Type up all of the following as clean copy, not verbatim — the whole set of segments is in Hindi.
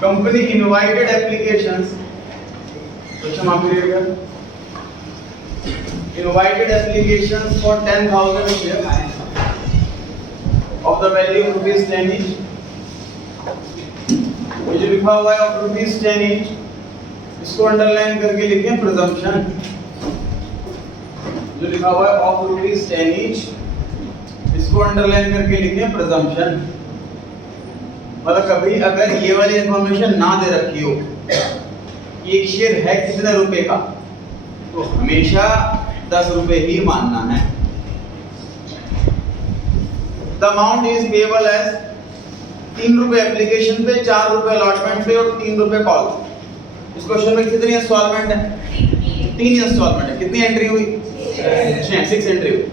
Company invited applications. Question आप read कर. Invited applications for 10,000 shares of the value of rupees 10 each. ये जो लिखा हुआ है of rupees 10 each, इसको अंडरलाइन करके लिखें presumption. जो लिखा हुआ है of rupees 10 each, इसको अंडरलाइन करके लिखें presumption. मतलब कभी अगर ये वाली इंफॉर्मेशन ना दे रखी हो कि एक शेयर है कितने रुपए का, तो हमेशा 10 रुपए ही मानना है. The amount is payable as 3 रुपए एप्लीकेशन पे, 4 रुपए अलॉटमेंट पे और 3 रुपए कॉल. इस क्वेश्चन में कितनी इंस्टॉलमेंट है? 3 इंस्टॉलमेंट है. कितनी एंट्री हुई? 6 एंट्री हुई.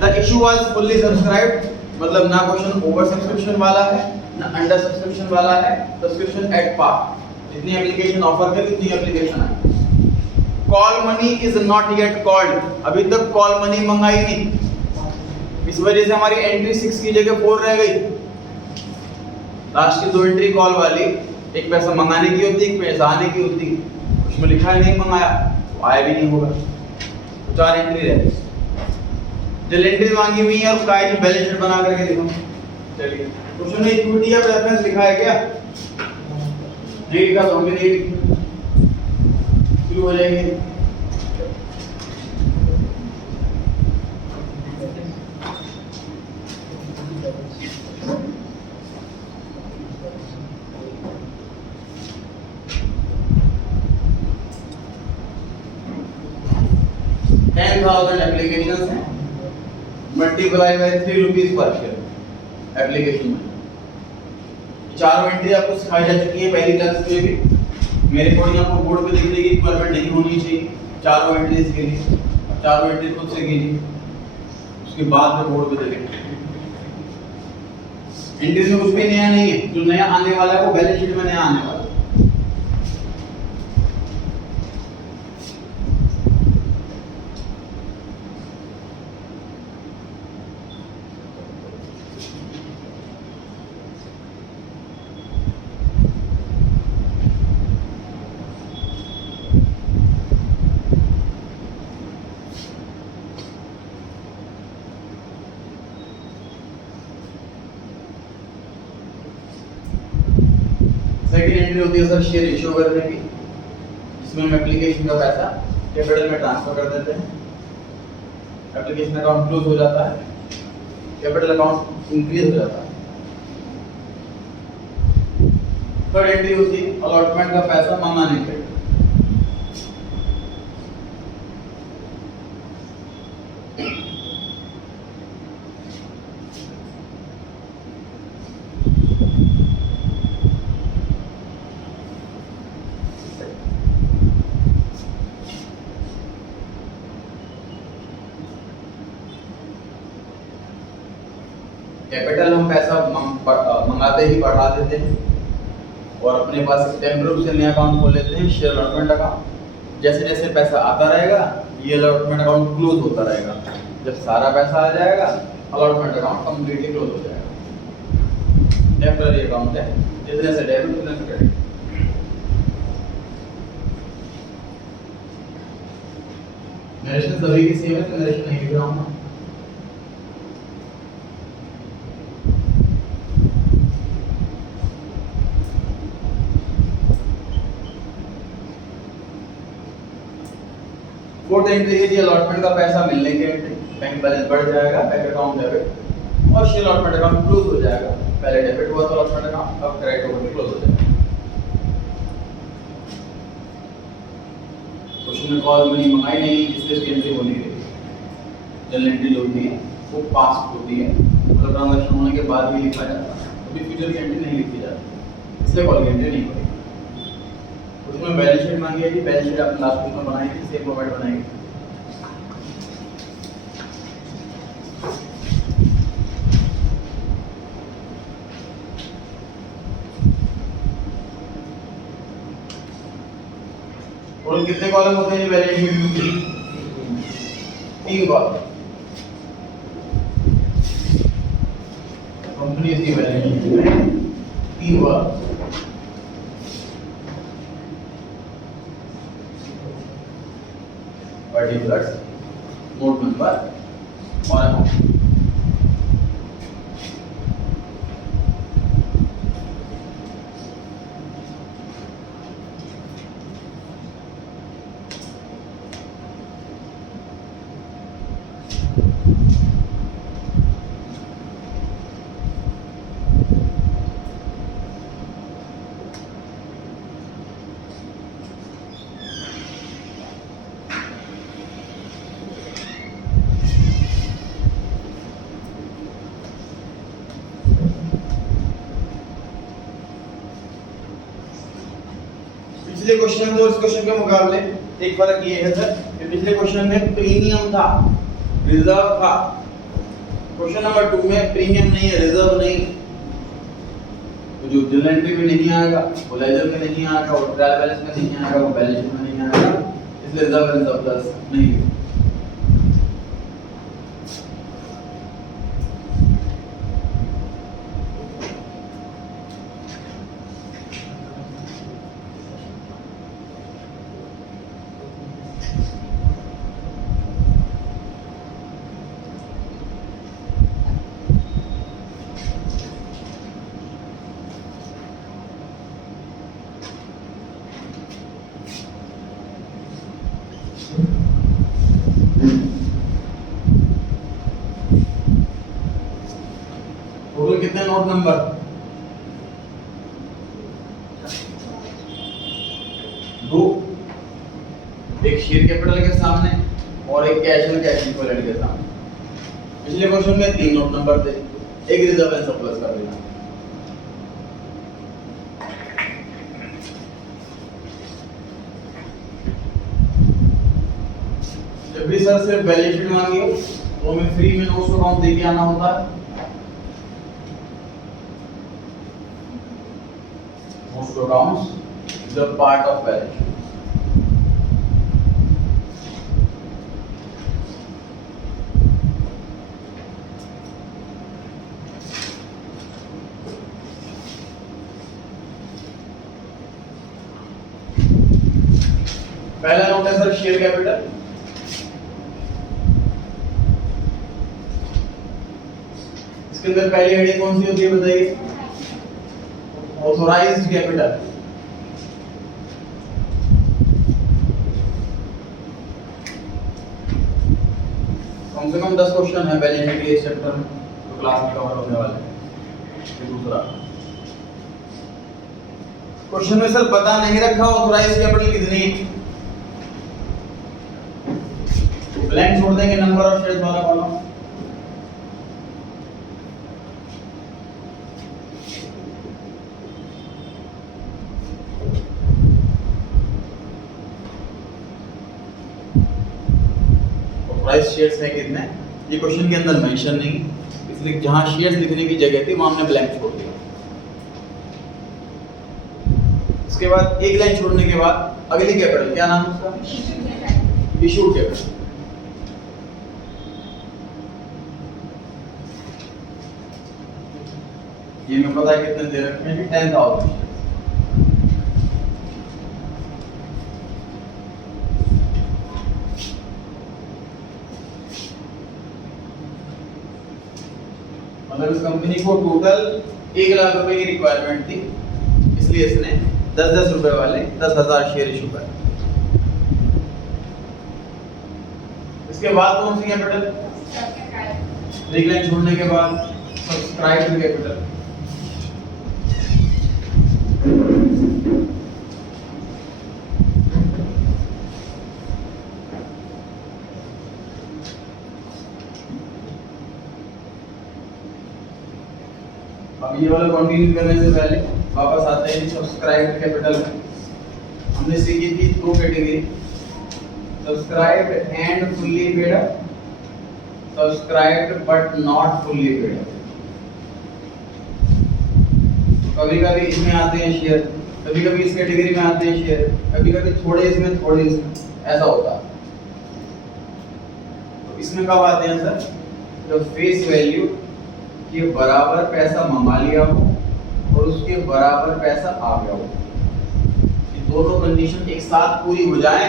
The issue was fully subscribed, मतलब ना क्वेश्चन ओवर सब्सक्रिप्शन वाला है ना अंडर सब्सक्रिप्शन वाला है. Subscription at par. जितनी एप्लीकेशन ऑफर करी उतनी एप्लीकेशन आई. Call money is not yet called, अभी तक कॉल मनी मंगाई नहीं. इस वजह से हमारी एंट्री 6 की जगह 4 रह गई. लास्ट की 2 एंट्री कॉल वाली, एक पैसा मंगाने की होती, एक पैसा आने की होती. उसमें लिखा है नहीं मंगाया, तो आया भी नहीं होगा. तो 4 एंट्री रह गई. जो एंट्री मांगी हुई है उसका आईडी बैलेंस शीट बना करके देखो. चलिए क्वेश्चन में इक्विटी या प्रेफरेंस लिखा है क्या? नहीं लिखा तो हमें नहीं लिखी. शुरू हो जाएंगे. एप्लीकेशंस हैं, मल्टीप्लाई बाय 3 रुपीस पर शेयर एप्लीकेशन में. चारों एंट्री आपको सिखाई जा चुकी है पहली क्लास में भी. मेरे अकॉर्डिंग आपको बोर्ड पे लिखने की रिक्वायरमेंट नहीं होनी चाहिए चारों एंट्रीज के लिए. चारों एंट्री खुद से कीजिए, उसके बाद में बोर्ड पे देखें. एंट्रीज में कुछ भी नया नहीं है. जो नया आने वाला है वो बैलेंस शीट में नया आने वाला है. सेकंड एंट्री होती है सर शेयर इशू करने की, जिसमें हम एप्लीकेशन का पैसा कैपिटल में ट्रांसफर कर देते हैं. एप्लीकेशन अकाउंट क्लोज हो जाता है, कैपिटल अकाउंट इंक्रीज हो जाता है. थर्ड एंट्री होती है अलॉटमेंट का पैसा मंगाने के. कैपिटल हम पैसा मंगाते ही बढ़ा देते हैं और अपने पास टेम्पररी से नया अकाउंट खोल लेते हैं, शेयर अलॉटमेंट अकाउंट. जैसे जैसे पैसा आता रहेगा ये अलॉटमेंट अकाउंट क्लोज होता रहेगा. जब सारा पैसा आ जाएगा अलॉटमेंट अकाउंट कंप्लीटली क्लोज हो जाएगा. टेम्पररी अकाउंट है, जितने से डेबिट उतने से क्रेडिट. नरेशन सभी की सेम है, तो नरेशन नहीं लिख रहा हूँ. फोर्थ एंट्री है जी अलॉटमेंट का पैसा मिलने के एंट्री. बैंक बैलेंस बढ़ जाएगा, बैंक अकाउंट डेबिट और शेयर अलॉटमेंट अकाउंट क्लोज हो जाएगा. पहले डेबिट हुआ तो अलॉटमेंट अकाउंट, अब क्रेडिट होकर के क्लोज हो जाएगा. क्वेश्चन में कॉल मनी मंगाई नहीं, इसलिए इसकी एंट्री होनी है. जनरल एंट्री जो होती है वो पास होती है, मतलब ट्रांजैक्शन होने के बाद ही लिखा जाता है. अभी फ्यूचर की एंट्री नहीं लिखी जाती, इसलिए कॉल की एंट्री नहीं होगी. उसमें बैलेंस शीट मांगी है जी. बैलेंस शीट आपने लास्ट क्लास में बनाई थी, सेम फॉर्मेट बनाएंगे. और कितने कॉलम होते हैं बैलेंस शीट में? 3 कॉलम. कंपनी की बैलेंस शीट में 3 कॉलम. particulars, note number और amount। पिछले क्वेश्चन तो इस क्वेश्चन के मुकाबले एक फर्क ये है सर कि पिछले क्वेश्चन में प्रीमियम था, रिजर्व था। क्वेश्चन नंबर 2 में प्रीमियम नहीं है, रिजर्व नहीं, तो जो जनरल एंट्री में नहीं आएगा वो लेजर में नहीं आएगा, वो ट्रायल बैलेंस में नहीं आएगा, वो बैलेंस शीट में नहीं आएगा, इसलिए रिजर्व एंड सरप्लस नहीं है। टोटल कितने नोट नंबर? 2, एक शेयर कैपिटल के सामने और एक कैश एंड कैश इक्विवेलेंट के सामने। पिछले क्वेश्चन में 3 नोट नंबर थे, एक रिजर्व एंड सरप्लस कर देना। जब भी सर से बैलेंस शीट मांगी हो तो हमें फ्री में नोट्स अकाउंट देके आना होता है। Most accounts is a part of balance sheet. पहला नोट है सर शेयर कैपिटल। इसके अंदर पहली हेडिंग कौन सी होती है बताइए? Authorised capital. कम से कम 10 क्वेश्चन है बैलेंस शीट के इस चैप्टर में तो क्लास में कवर होने वाले हैं। दूसरा क्वेश्चन में सर पता नहीं रखा ऑथोराइज्ड कैपिटल कितनी है, ब्लैंक छोड़ देंगे नंबर ऑफ शेयर्स वाला कॉलम। ऑथराइज्ड शेयर्स है कितने, ये क्वेश्चन के अंदर मेंशन नहीं, इसलिए जहां शेयर्स लिखने की जगह थी वहां हमने ब्लैंक छोड़ दिया। इसके बाद एक लाइन छोड़ने के बाद अगली कैपिटल क्या नाम है उसका? Issued capital. ये मैं पता है कितने दे रखे हैं, 10,000। मतलब इस कंपनी को टोटल 1 लाख रुपए की रिक्वायरमेंट थी, इसलिए इसने 10-10 रुपए वाले 10,000 शेयर इशू करे। इसके बाद कौन सी कैपिटल? एक लाइन छोड़ने के बाद सब्सक्राइब्ड कैपिटल। अब ये वाला कंटिन्यू करने से पहले वापस आते हैं सब्सक्राइब्ड कैपिटल में। हमने सीखी थी 2 category, subscribed and fully paid up, subscribed but not fully paid up. कभी-कभी इसमें आते हैं शेयर, कभी-कभी इस कैटेगरी में आते हैं शेयर, कभी-कभी थोड़े इसमें थोड़े इसमें, ऐसा होता है। तो इसमें कब आते हैं सर? जब फेस वैल्यू के बराबर पैसा मंगा लिया हो और उसके बराबर पैसा आ गया हो, ये दोनों कंडीशन एक साथ पूरी हो जाए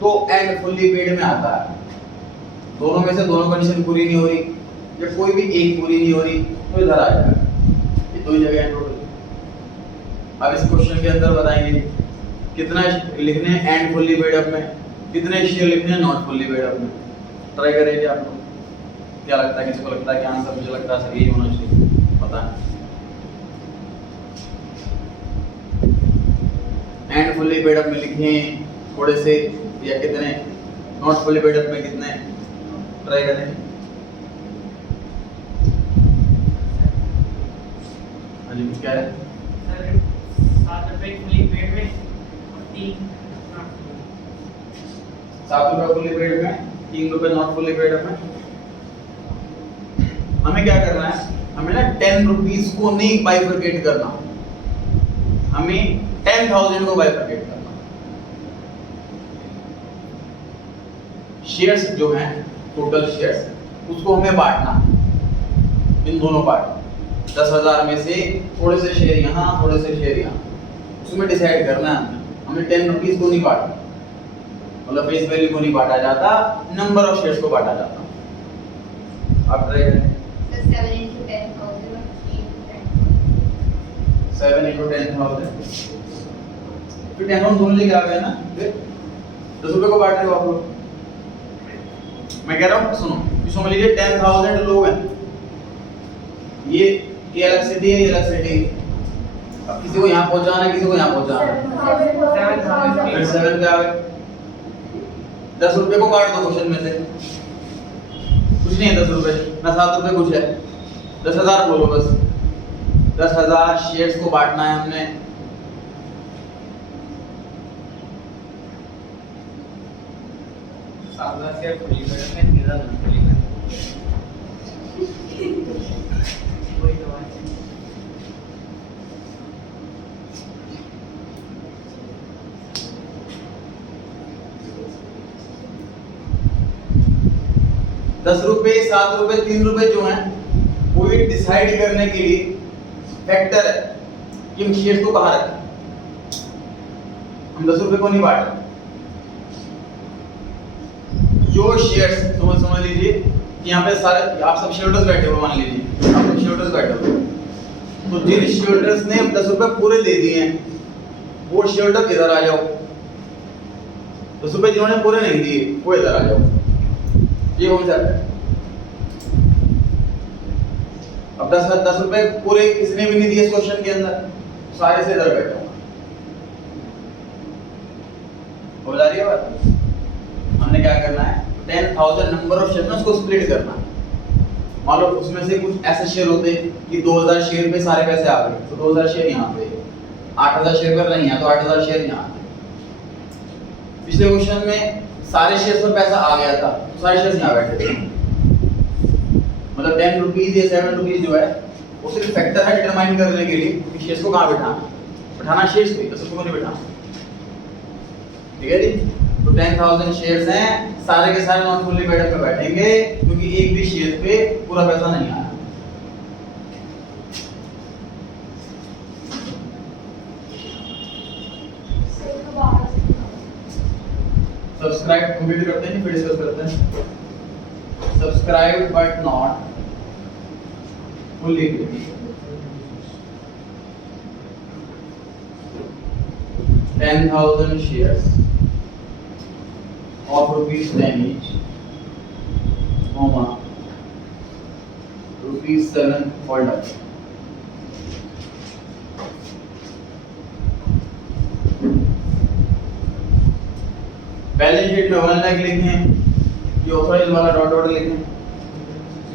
तो एंड फुल्ली पेड में आता है। दोनों में से दोनों कंडीशन पूरी नहीं हो रही, या कोई भी एक पूरी नहीं हो रही, तो इधर आ जाएगा। ये दो ही जगह है टोटल। अब इस क्वेश्चन के अंदर बताएंगे कितना लिखने हैं एंड फुल्ली पेड अप में, कितने शेयर लिखने हैं नॉट फुल्ली पेड अप में। ट्राई करेंगे आप लोग। क्या लगता है, किसी को लगता है कि आंसर मुझे लगता है सही होना चाहिए, पता है। एंड फुल्ली पेड अप में लिखे थोड़े से या कितने, नॉट फुल्ली पेड अप में कितने, ट्राई करें। हाँ जी, कुछ क्या है सर? 7 रुपए फुल्ली पेड में और 3 7 रुपए फुल्ली पेड में, 3 रुपए नॉट फुल्ली पेड अप में। हमें क्या करना है, हमें ना 10 रुपीस को नहीं बाइफरकेट करना, हमें 10,000 को बाइफरकेट करना। शेयर्स जो हैं, टोटल शेयर्स, उसको हमें बांटना इन दोनों पार्ट। 10,000 में से थोड़े से शेयर यहाँ, थोड़े से शेयर यहाँ, उसमें डिसाइड करना है हमें 10 रुपीस को नहीं बांटना, मतलब फेस वैल्यू को नहीं बांटा जाता, नंबर ऑफ शेयर्स को बांटा जाता। आप ट्राई करें। 7 into 10,000 7 into 10,000, फिर 10,000 दोनों जगह आ गए ना, फिर 10 रुपए को बांट रहे हो आप लोग। मैं कह रहा हूँ सुनो, समझ लीजिए 10,000 लोग हैं, ये अलग सिटी है, ये अलग सिटी है। अब किसी को यहाँ पहुँचाना है, किसी को यहाँ पहुँचाना है, फिर 7 पे आ गए। 10 रुपए को काट दो क्वेश्चन में से, कुछ नहीं है 10 रुपए ना, 7 रुपए कुछ है, 10,000 बोलो बस। 10,000 शेयर्स को बांटना है हमने। शेयर फुल्ली पेड में, 13 नॉट फुल्ली पेड। वही तो है। दस रुपए, 7 रुपए, 3 रुपए जो हैं, वो ये डिसाइड करने के लिए फैक्टर है कि हम शेयर्स को कहाँ रखें। हम 10 रुपए को नहीं बांट रहे। जो शेयर्स समझ लीजिए कि यहाँ पे सारे आप सब शेयर होल्डर्स बैठे हो, मान लीजिए आप सब शेयर होल्डर्स बैठे हो, तो जिन शेयर होल्डर्स ने 10 रुपए पूरे दे दिए हैं, वो शेयर होल्डर इधर आ जाओ। 10 रुपए जिन्होंने पूरे नहीं दिए, वो इधर आ जाओ। ये कौन सा है? अब 10 रुपए पूरे किसने भी नहीं दिए इस क्वेश्चन के अंदर, सारे से इधर बैठे हो। हो जा रही है बात? हमने क्या करना है, 10,000 नंबर ऑफ शेयर उसको स्प्लिट करना। मान लो उसमें से कुछ ऐसे शेयर होते कि 2,000 शेयर पे सारे पैसे आ गए, तो 2,000 शेयर यहाँ पे, 8,000 शेयर पर नहीं है तो 8,000 शेयर यहाँ पे। पिछले क्वेश्चन में सारे शेयर्स पर पैसा आ गया था, तो सारे शेयर्स यहाँ बैठे थे। मतलब 10 रुपीज या 7 रुपीज जो है, वो सिर्फ फैक्टर है डिटरमाइन करने के लिए कि शेयर्स को कहाँ बिठाना शेयर्स पे, 10 रुपए को नहीं बिठाना। ठीक है जी? तो 10,000 शेयर्स हैं, सारे के सारे नॉन फुल्ली पेड अप में बैठेंगे, क्योंकि एक भी शेयर पे पूरा पैसा नहीं आया। सब्सक्राइब कंप्लीट करते हैं, फिर डिस्कस करते हैं। Subscribe but not fully paid. 10,000 shares of ₹10 each, ₹7 holder. Balance sheet में 1 लाख लिखें, ये ऑथराइज्ड वाला डॉट डॉट लिखें,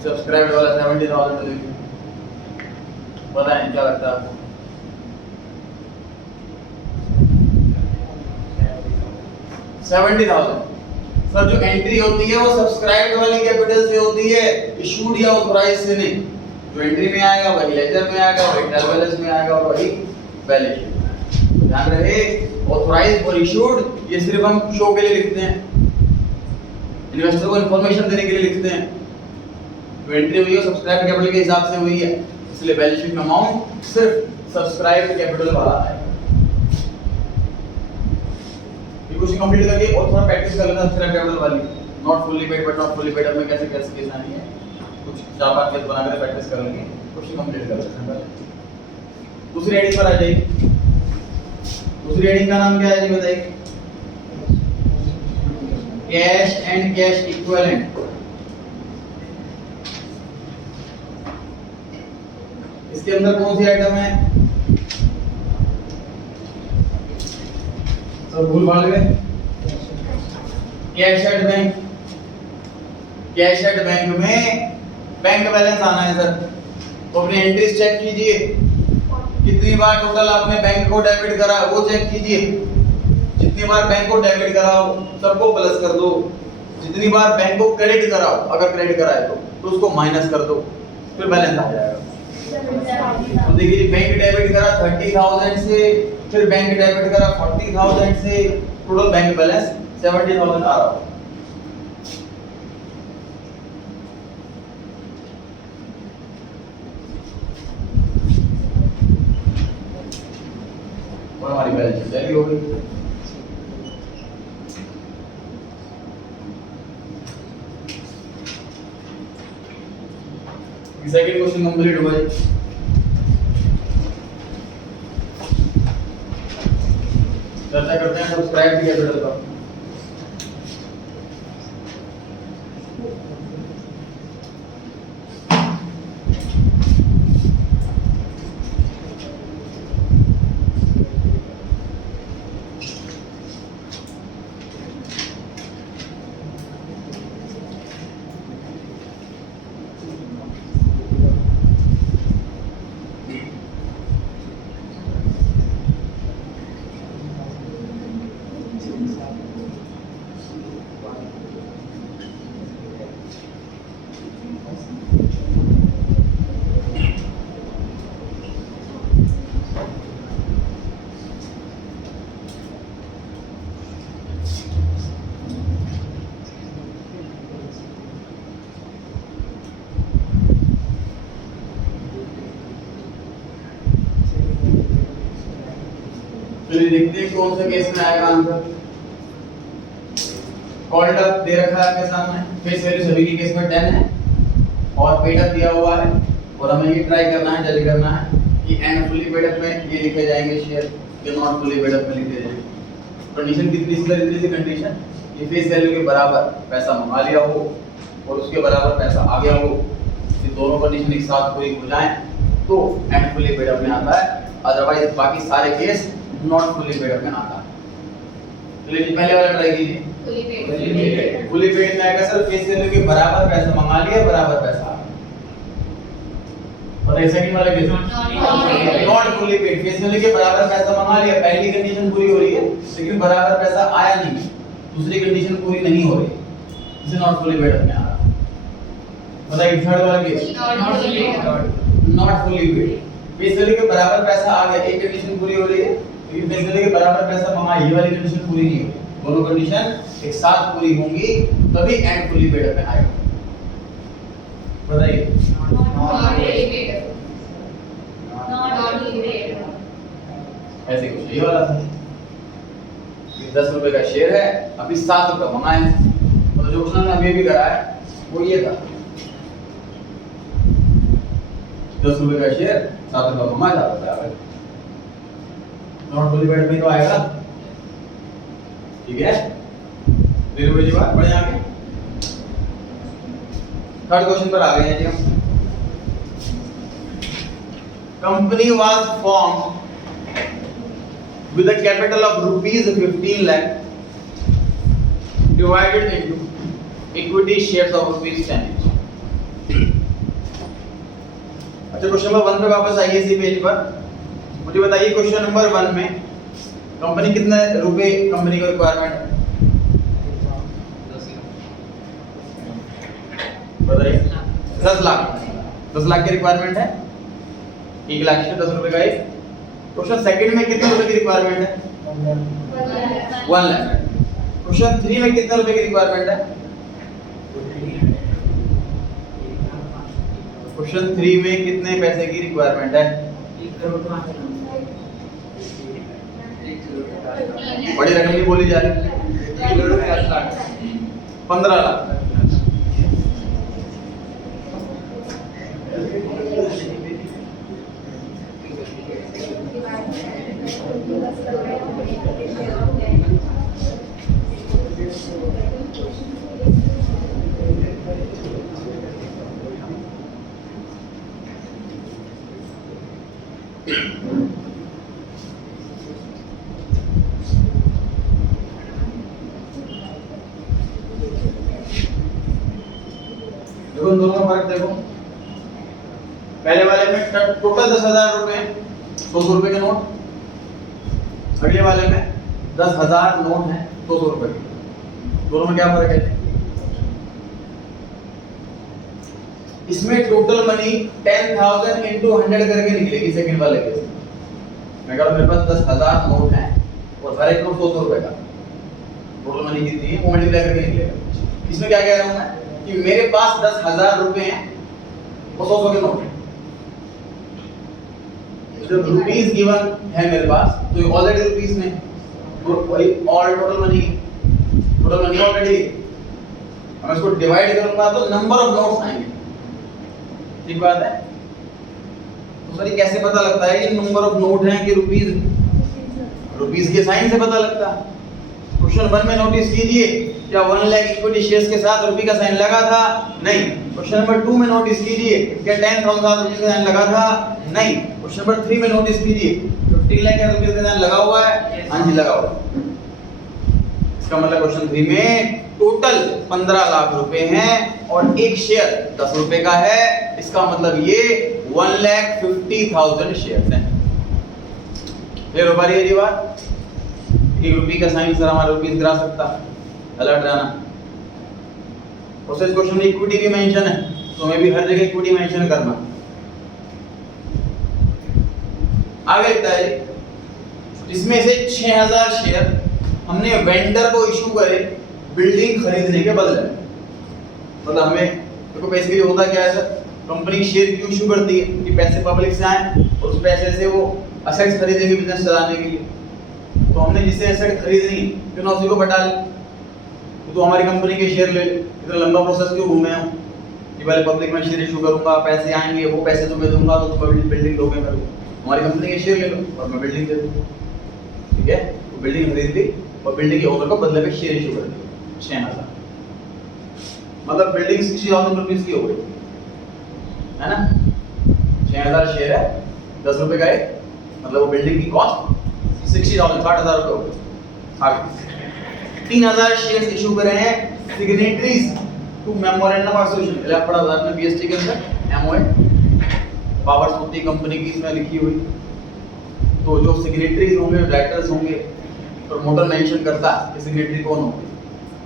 सब्सक्राइब वाला 70,000 लिखें। बताएं क्या लगता है आपको? 70,000। सर जो एंट्री होती है वो सब्सक्राइब्ड वाली कैपिटल से होती है, इशूड या ऑथराइज से नहीं। जो एंट्री में आएगा वही लेजर में आएगा, वही ट्रायल बैलेंस में आएगा और वही बैलेंस शीट में आएगा। ध्यान रहे, ऑथराइज और इशूड ये सिर्फ हम शो के लिए लिखते हैं, इन्वेस्टर को इंफॉर्मेशन देने के लिए लिखते हैं। जो एंट्री हुई है सब्सक्राइब कैपिटल के हिसाब से हुई है, इसलिए बैलेंस शीट में अमाउंट सिर्फ सब्सक्राइब कैपिटल वाला है। क्वेश्चन कंप्लीट करके और थोड़ा प्रैक्टिस कर लेना थ्रेड टेबल वाली, not fully paid but not fully paid में कैसे कैसे केस आनी है, कुछ 4-5 केस बना कर प्रैक्टिस कर लेंगे, क्वेश्चन कंप्लीट कर लेते हैं पहले। दूसरी हेडिंग पर आ जाइए। दूसरी हेडिंग का नाम क्या है जी बताइए? Cash and cash equivalent. इसके अंदर कौन सी आइटम है? सब भूल भाल गए। Cash at bank. Cash at bank में बैंक बैलेंस आना है सर, तो अपने एंट्रीज चेक कीजिए, कितनी बार टोटल आपने बैंक को डेबिट करा वो चेक कीजिए, जितनी बार बैंक को डेबिट कराओ सबको प्लस कर दो, जितनी बार बैंक को क्रेडिट कराओ अगर क्रेडिट कराए तो उसको माइनस कर दो, फिर बैलेंस आ जाएगा। तो देखिए बैंक डेबिट करा 30,000 से, फिर बैंक डेबिट करा 40,000 से, टोटल बैंक बैलेंस 70,000 आ रहा है। और हमारी बैलेंस शीट हो गई। सेकंड क्वेश्चन कंप्लीट हुआ है। चर्चा करते हैं सब्सक्राइब भी कैपिटल का। चलिए देखते हैं कौन सा केस में आएगा आंसर। कॉल्ड अप दे रखा है आपके सामने, फेस वैल्यू सभी की केस में 10 है और पेड अप दिया हुआ है, और हमें ये ट्राई करना है, जज करना है कि एंड फुली पेड अप में ये लिखे जाएंगे शेयर या नॉट फुली पेड अप में लिखे जाएंगे। कंडीशन कितनी सी कंडीशन, ये फेस वैल्यू के बराबर पैसा मंगा लिया हो और उसके बराबर पैसा आ गया हो, ये दोनों कंडीशन एक साथ पूरी हो जाए तो एंड फुली पेड अप में आता है, अदरवाइज बाकी सारे case not fully paid up में आता है। चलिए जी पहले वाला ट्राई कीजिए। फुली पेड में आएगा सर फेस वैल्यू के बराबर पैसा मंगा लिया, बराबर पैसा आ गया। और सेकंड वाला case not fully paid, face value के बराबर पैसा मंगा लिया, पहली कंडीशन पूरी हो रही है लेकिन बराबर पैसा आया नहीं, दूसरी कंडीशन पूरी नहीं हो रही, इसे नॉट फुली पेड अप में आ रहा है। बताइए थर्ड वाला case not fully paid, face value के बराबर पैसा आ गया, एक कंडीशन पूरी हो रही है लेकिन फेस वैल्यू के बराबर पैसा मंगा, ये वाली कंडीशन पूरी नहीं हुई, दोनों कंडीशन एक साथ पूरी होंगी तभी एंड फुली पेड अप में आएगा। बताइए ऐसे कुछ ये वाला था, 10 रुपए का शेयर है, अभी 7 रुपए मंगाए, मतलब जो उसने अभी भी करा है वो ये था 10 रुपए का शेयर 7 रुपए मंगा, 7 रुपए आ गए, नॉट फुली पेड में तो आएगा। ठीक है, फिर वो जी बात बढ़िया आगे थर्ड क्वेश्चन पर आ गए हैं जी हम। Company was formed with a capital of rupees 15 lakh divided into equity shares of rupees 10 each। अच्छा क्वेश्चन नंबर 1 पे वापस आइए इसी पेज पर, मुझे बताइए क्वेश्चन नंबर 1 में कंपनी कितने रुपए कंपनी को रिक्वायरमेंट है बताइए? 10 लाख, 10 लाख की रिक्वायरमेंट है, 1 लाख से 10 रुपए का एक। क्वेश्चन सेकंड में कितने रुपए की रिक्वायरमेंट है? 1 लाख। क्वेश्चन 3 में कितने रुपए की रिक्वायरमेंट है? क्वेश्चन 3 में कितने पैसे की रिक्वायरमेंट है? 1 करोड़ 5 लाख। बड़ी रकम नहीं बोली जा रही। 15 लाख। देखो दोनों में फर्क देखो। पहले वाले में टोटल 10,000 रुपए, 100 रुपए के नोट। अगले वाले में 10,000 नोट हैं, 200 रुपए के। दोनों में क्या फर्क है? इसमें टोटल मनी 10,000 into 100 करके निकलेगी सेकंड वाले के। मैं कह रहा हूं मेरे पास 10,000 नोट हैं और हर एक नोट 100 रुपए का। टोटल मनी कितनी है वो मल्टीप्लाई करके निकलेगा। इसमें क्या कह रहा हूं मैं कि मेरे पास 10,000 रुपए हैं और 100 के नोट हैं। जब रुपीस गिवन है मेरे पास तो ये ऑलरेडी रुपीस में वही ऑल टोटल मनी ऑलरेडी। मैं इसको डिवाइड करूंगा तो नंबर ऑफ नोट्स आएंगे। ठीक बात है। तो सर ये कैसे पता लगता है कि नंबर ऑफ नोट हैं कि रुपीस के साइन से पता लगता है। क्वेश्चन 1 में नोटिस कीजिए क्या 1 लाख इक्विटी शेयर्स के साथ रुपये का साइन लगा था? नहीं। क्वेश्चन नंबर 2 में नोटिस कीजिए क्या 10,000 रुपये का साइन लगा था? नहीं। क्वेश्चन नंबर 3 में नोटिस कीजिए 15 लाख रुपये का साइन लगा हुआ है? हाँ जी लगा हुआ है। इसका मतलब क्वेश्चन 3 में टोटल 15 लाख रुपए हैं और एक शेयर 10 रुपए का है। इसका मतलब ये 1,50,000 शेयर हैं। फिर हो पा रही है ये बात? एक रुपये का साइन सर हमारा रुपीस गिरा सकता, अलर्ट रहना। प्रोसेस क्वेश्चन में इक्विटी भी मेंशन है तो मैं भी हर जगह इक्विटी मेंशन करना। आगे लिखता है इसमें से 6,000 शेयर हमने वेंडर को इशू करे बिल्डिंग खरीदने के बदले। मतलब हमें देखो बेसिकली होता क्या है सर, कंपनी शेयर क्यों इशू करती है कि पैसे पब्लिक से आए और उस पैसे से वो असेट्स खरीदेंगे बिजनेस चलाने के लिए। तो हमने जिससे एसेट खरीदनी क्यों ना उसी को बटा ले, तो हमारी कंपनी के शेयर ले ले। इतना लंबा प्रोसेस क्यों घूमे हम कि पहले पब्लिक में शेयर इशू करूंगा, पैसे आएंगे, वो पैसे तुम्हें दूंगा तो तुम बिल्डिंग लोगे मेरे को। हमारी कंपनी के शेयर ले लो और मैं बिल्डिंग दे दूँ। ठीक है, तो बिल्डिंग खरीद ली और बिल्डिंग के ओनर को बदले में शेयर इशू कर दिया 6,000। मतलब बिल्डिंग 60,000 रुपीस की हो गई है ना। 6,000 शेयर है, 10 रुपए का है, मतलब वो बिल्डिंग की कॉस्ट 60,000 60,000 रुपए हो गए। आगे 3,000 शेयर्स इशू करे हैं signatories to memorandum of association. पहले पढ़ा था आपने बीएसटी के अंदर एमओए पावर्स होती है कंपनी की इसमें लिखी हुई। तो जो सिग्नेटरीज होंगे, डायरेक्टर्स होंगे, प्रमोटर मेंशन करता है कि सिग्नेटरी कौन होंगे,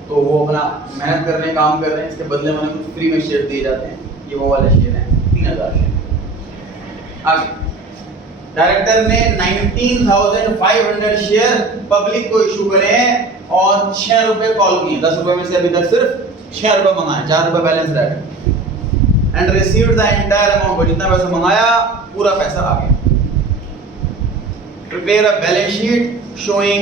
तो वो अपना मेहनत कर रहे हैं, काम कर रहे हैं, इसके बदले में कुछ फ्री में शेयर दिए जाते हैं। ये वो वाले शेयर हैं 3,000 शेयर। आगे डायरेक्टर ने 19,500 शेयर पब्लिक को इशू करे हैं और 6 रुपए कॉल किए। 10 रुपए में से अभी तक सिर्फ 6 रुपए मंगाए, 4 रुपए बैलेंस रह गए। And received the entire amount, जितना पैसा मंगाया पूरा पैसा आ गया। Prepare a balance sheet showing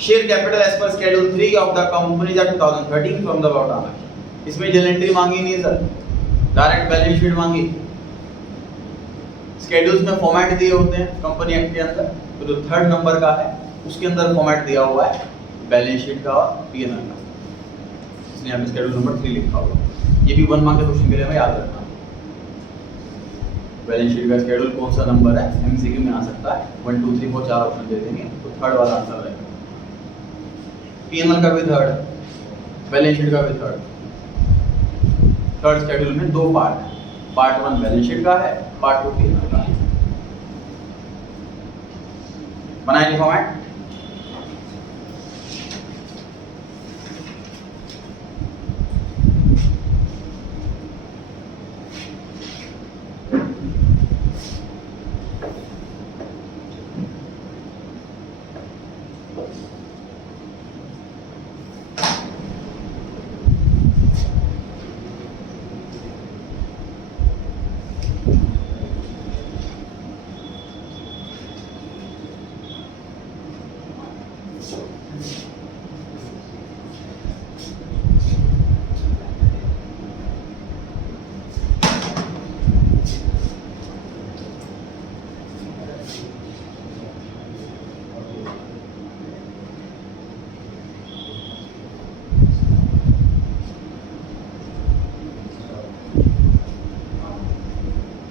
share capital as per schedule 3 of the company 2013 from the about hour. इसमें जनरल एंट्री मांगी नहीं सर, डायरेक्ट बैलेंस शीट मांगी। शेड्यूल्स में फॉर्मेट दिए होते हैं कंपनी एक्ट के अंदर, तो जो 3rd नंबर का है उसके अंदर फॉर्मेट दिया हुआ है बैलेंस शीट का और पीएनएल का। इसलिए यहाँ पे शेड्यूल नंबर 3 लिखा हुआ है। ये भी 1 मार्क के क्वेश्चन के लिए मैं याद रखना। बैलेंस शीट का शेड्यूल कौन सा नंबर है एमसीक्यू में आ सकता है। 1 2 3 4 4 ऑप्शन दे देंगे तो 3rd वाला आंसर रहेगा। पीएनएल का भी 3rd, बैलेंस शीट का भी 3rd। 3rd शेड्यूल में 2 पार्ट है, पार्ट 1 बैलेंस शीट का है, पार्ट 2 पीएनएल का है। बनाएंगे फॉर्मेट।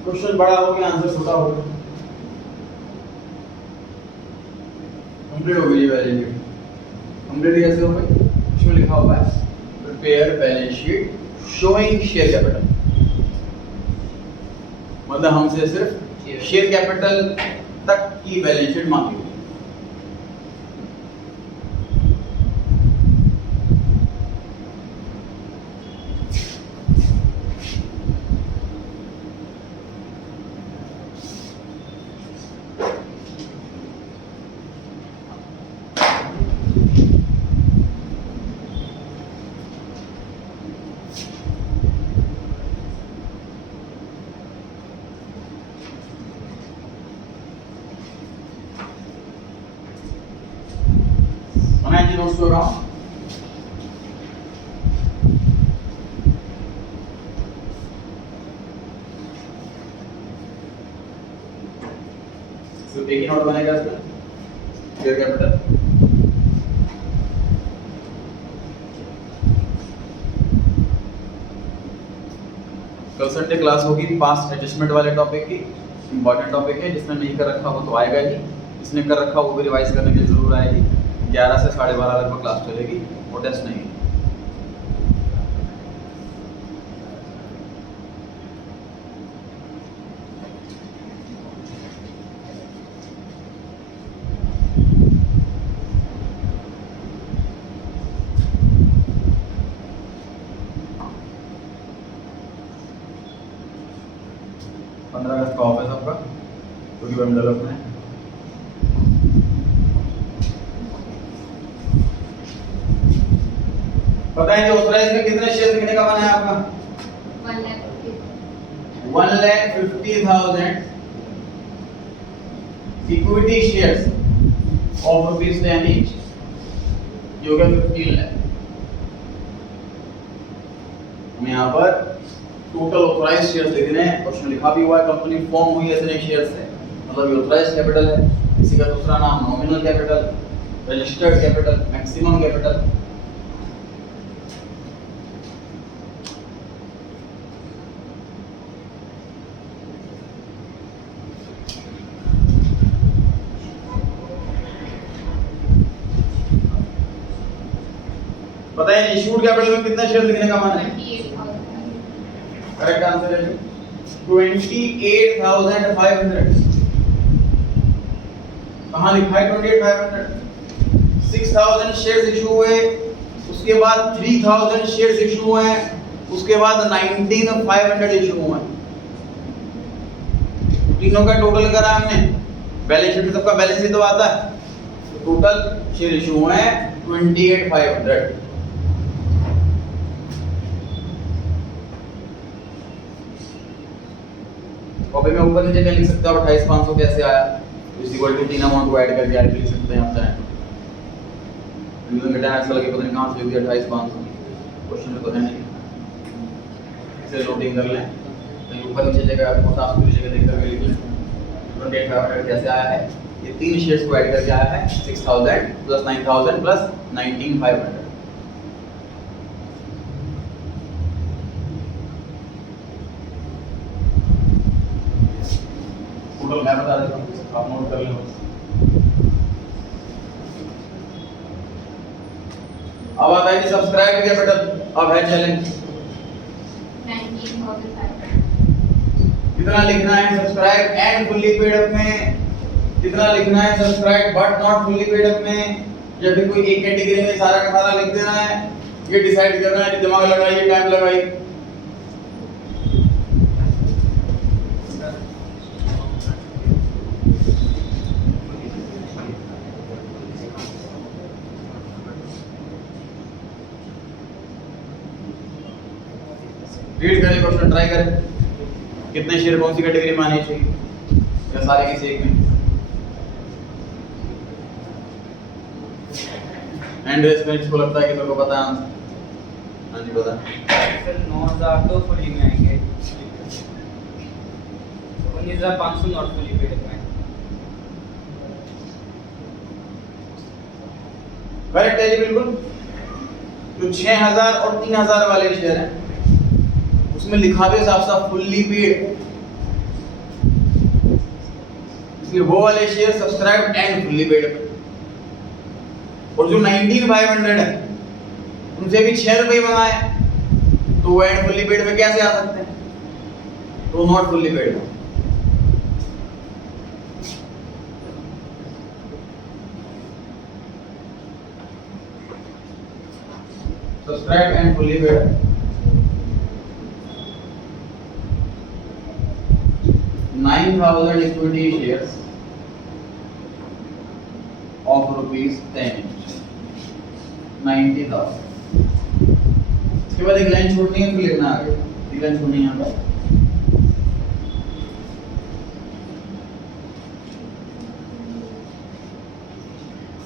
क्वेश्चन बड़ा हो गया, आंसर छोटा हो गया। कंप्लीट हो गई ये बैलेंस शीट। कंप्लीट कैसे हो गई? इसमें लिखा हुआ है prepare balance sheet showing share capital, मतलब हमसे सिर्फ शेयर कैपिटल तक की बैलेंस शीट मांगी हुई। नोट्स हो रहा हूं। सिर्फ एक ही नोट बनेगा इसमें, शेयर कैपिटल। कल संडे क्लास होगी पास्ट एडजस्टमेंट वाले टॉपिक की, इंपॉर्टेंट टॉपिक है। जिसने नहीं कर रखा वो तो आएगा ही, जिसने कर रखा वो भी रिवाइज करने के लिए जरूर आएगी। 11 से 12:30 लगभग क्लास चलेगी और टेस्ट नहीं है। अगस्त का ऑफ है सबका, क्योंकि वेब डेवलपमेंट है। बताएं जो ऑथराइज में कितने शेयर लिखने का मन है आपका? 1,50,000 इक्विटी शेयर्स ऑफ ₹10 ईच, जो कि 15 लाख। हम यहाँ पर टोटल ऑथराइज्ड शेयर्स लिख रहे हैं। क्वेश्चन लिखा भी हुआ है कंपनी फॉर्म हुई है इतने शेयर से, मतलब ये ऑथराइज्ड कैपिटल है। इसी का दूसरा नाम nominal capital, registered capital, maximum capital. बताइए इशूड कैपिटल में कितने शेयर लिखने का मन है? 28,000। करेक्ट आंसर है 28,500। कहाँ लिखा है 28,500? 6,000 शेयर्स इशू हुए, उसके बाद 3,000 शेयर्स इशू हुए, उसके बाद 19,500 इशू हुए। तीनों का टोटल करा हमने, बैलेंस शीट में सबका बैलेंस ही तो आता है। टोटल शेयर इशू हुए हैं 28,500। कॉपी में ऊपर नीचे क्या लिख सकते हो? 28,500 कैसे आया? इज इक्वल टू तीन अमाउंट को ऐड करके ऐड लिख सकते हैं आप चाहे। रिवीजन का टाइम ऐसा लगे पता नहीं कहां से लिख दिया 28,500, क्वेश्चन में तो है नहीं। इसे लोडिंग कर लें, तो ऊपर नीचे जगह आपको साफ सुथरी जगह देख करके लिख लें 28,500 कैसे आया है। ये तीन शेयर्स को ऐड करके आया है 6,000 प्लस 9,000 प्लस 19,500। टोटल मैं बता देता हूँ, आप नोट कर लें। अब आता है कि सब्सक्राइब कैपिटल। अब है चैलेंज, 19,500। कितना लिखना है subscribe and fully paid up में, कितना लिखना है subscribe but not fully paid up में, या फिर कोई एक कैटेगरी में सारा का सारा लिख देना है। ये डिसाइड करना है, दिमाग लगाइए, टाइम लगाइए। रीड करें क्वेश्चन, ट्राई करें। कितने शेयर कौन सी कैटेगरी में आने चाहिए, या सारे किसी एक में? एंड इसमें इसको लगता है कि मेरे को पता है आंसर। हाँ जी बता। सर 9,000 तो फुली में आएंगे, 19,500 नॉट फुली पेड में। करेक्ट है जी बिल्कुल। जो 6,000 और 3,000 वाले शेयर हैं उसमें लिखा भी साफ साफ फुल्ली पेड, फिर वो वाले share subscribed and fully paid पे। और जो 19500 है उनसे भी 6 रुपए मंगाए तो वो एंड फुल्ली पेड में कैसे आ सकते हैं? तो not fully paid. Subscribe and fully paid 9,000 equity shares of rupees 10, 90,000। इसके बाद एक लाइन छोड़नी है, फिर लिखना आगे। एक लाइन छोड़नी है यहाँ पर।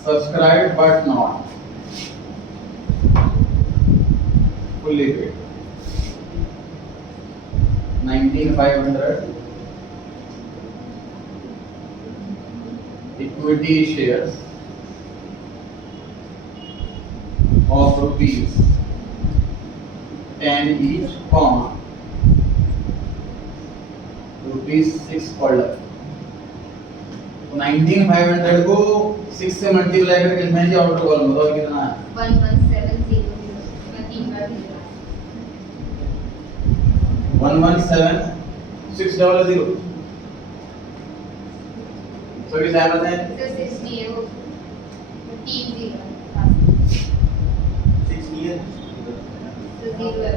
Subscribed but not fully paid 19,500 equity shares of rupees 10 each, comma rupees 6 per lakh। 19,500 को 6 से मल्टीप्लाई करके लिखना है आउटर कॉलम बताओ कितना है? 11700। मैं 3 बार लिखा 117,600। सभी सहमत हैं? तो 60 है वो 3 0 60 है तो 0 है।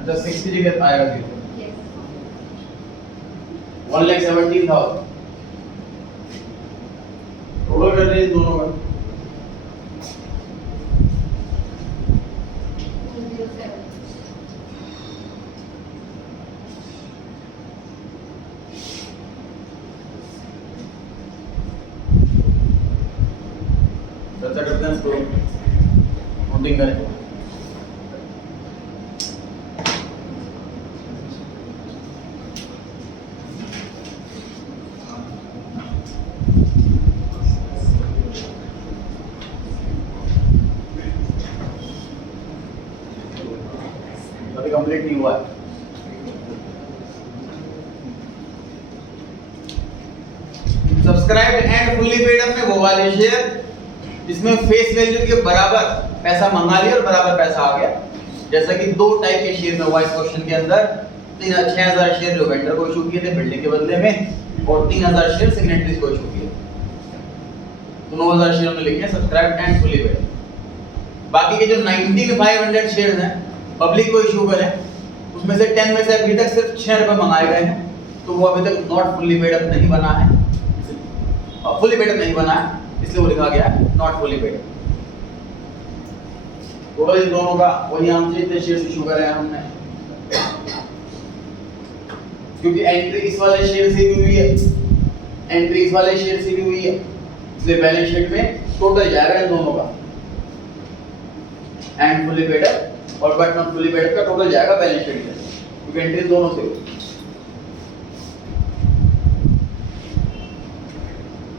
अच्छा 60 जगह आएगा 0। यस 1,17,000 टोटल कर रहे हैं दोनों का 207। चर्चा करते हैं इसको, नोटिंग करें। अभी कंप्लीट नहीं हुआ है। सब्सक्राइब एंड फुल्ली पेड अपने वो वाले शेयर जिसमें फेस वैल्यू के बराबर पैसा मंगा लिया और बराबर पैसा आ गया। जैसा कि दो टाइप के शेयर में हुआ इस क्वेश्चन के अंदर। 6,000 शेयर जो वेंडर को इशू किए थे बिल्डिंग के बदले में, और 3,000 शेयर सिग्नेटरीज को इशू किए। तो 9,000 शेयर में लिखे सब्सक्राइब एंड फुल्ली पेड। बाकी के जो 19,500 शेयर हैं पब्लिक को इशू करें, उसमें से 10 में से अभी तक सिर्फ 6 रुपए मंगाए गए हैं, तो वो अभी तक नॉट फुल्ली पेड अप नहीं बना है, फुल्ली पेड अप नहीं बना है, इसलिए वो लिखा गया नॉट फुल्ली पेड। टोटल इन दोनों का वही हमसे इतने शेयर्स इशू करे हैं हमने, क्योंकि एंट्री इस वाले शेयर से भी हुई है, एंट्री इस वाले शेयर से भी हुई है, इसलिए बैलेंस शीट में टोटल जाएगा इन दोनों का एंड फुल्ली पेड अप और but not fully paid up का टोटल जाएगा बैलेंस शीट में, क्योंकि एंट्री दोनों से हुई।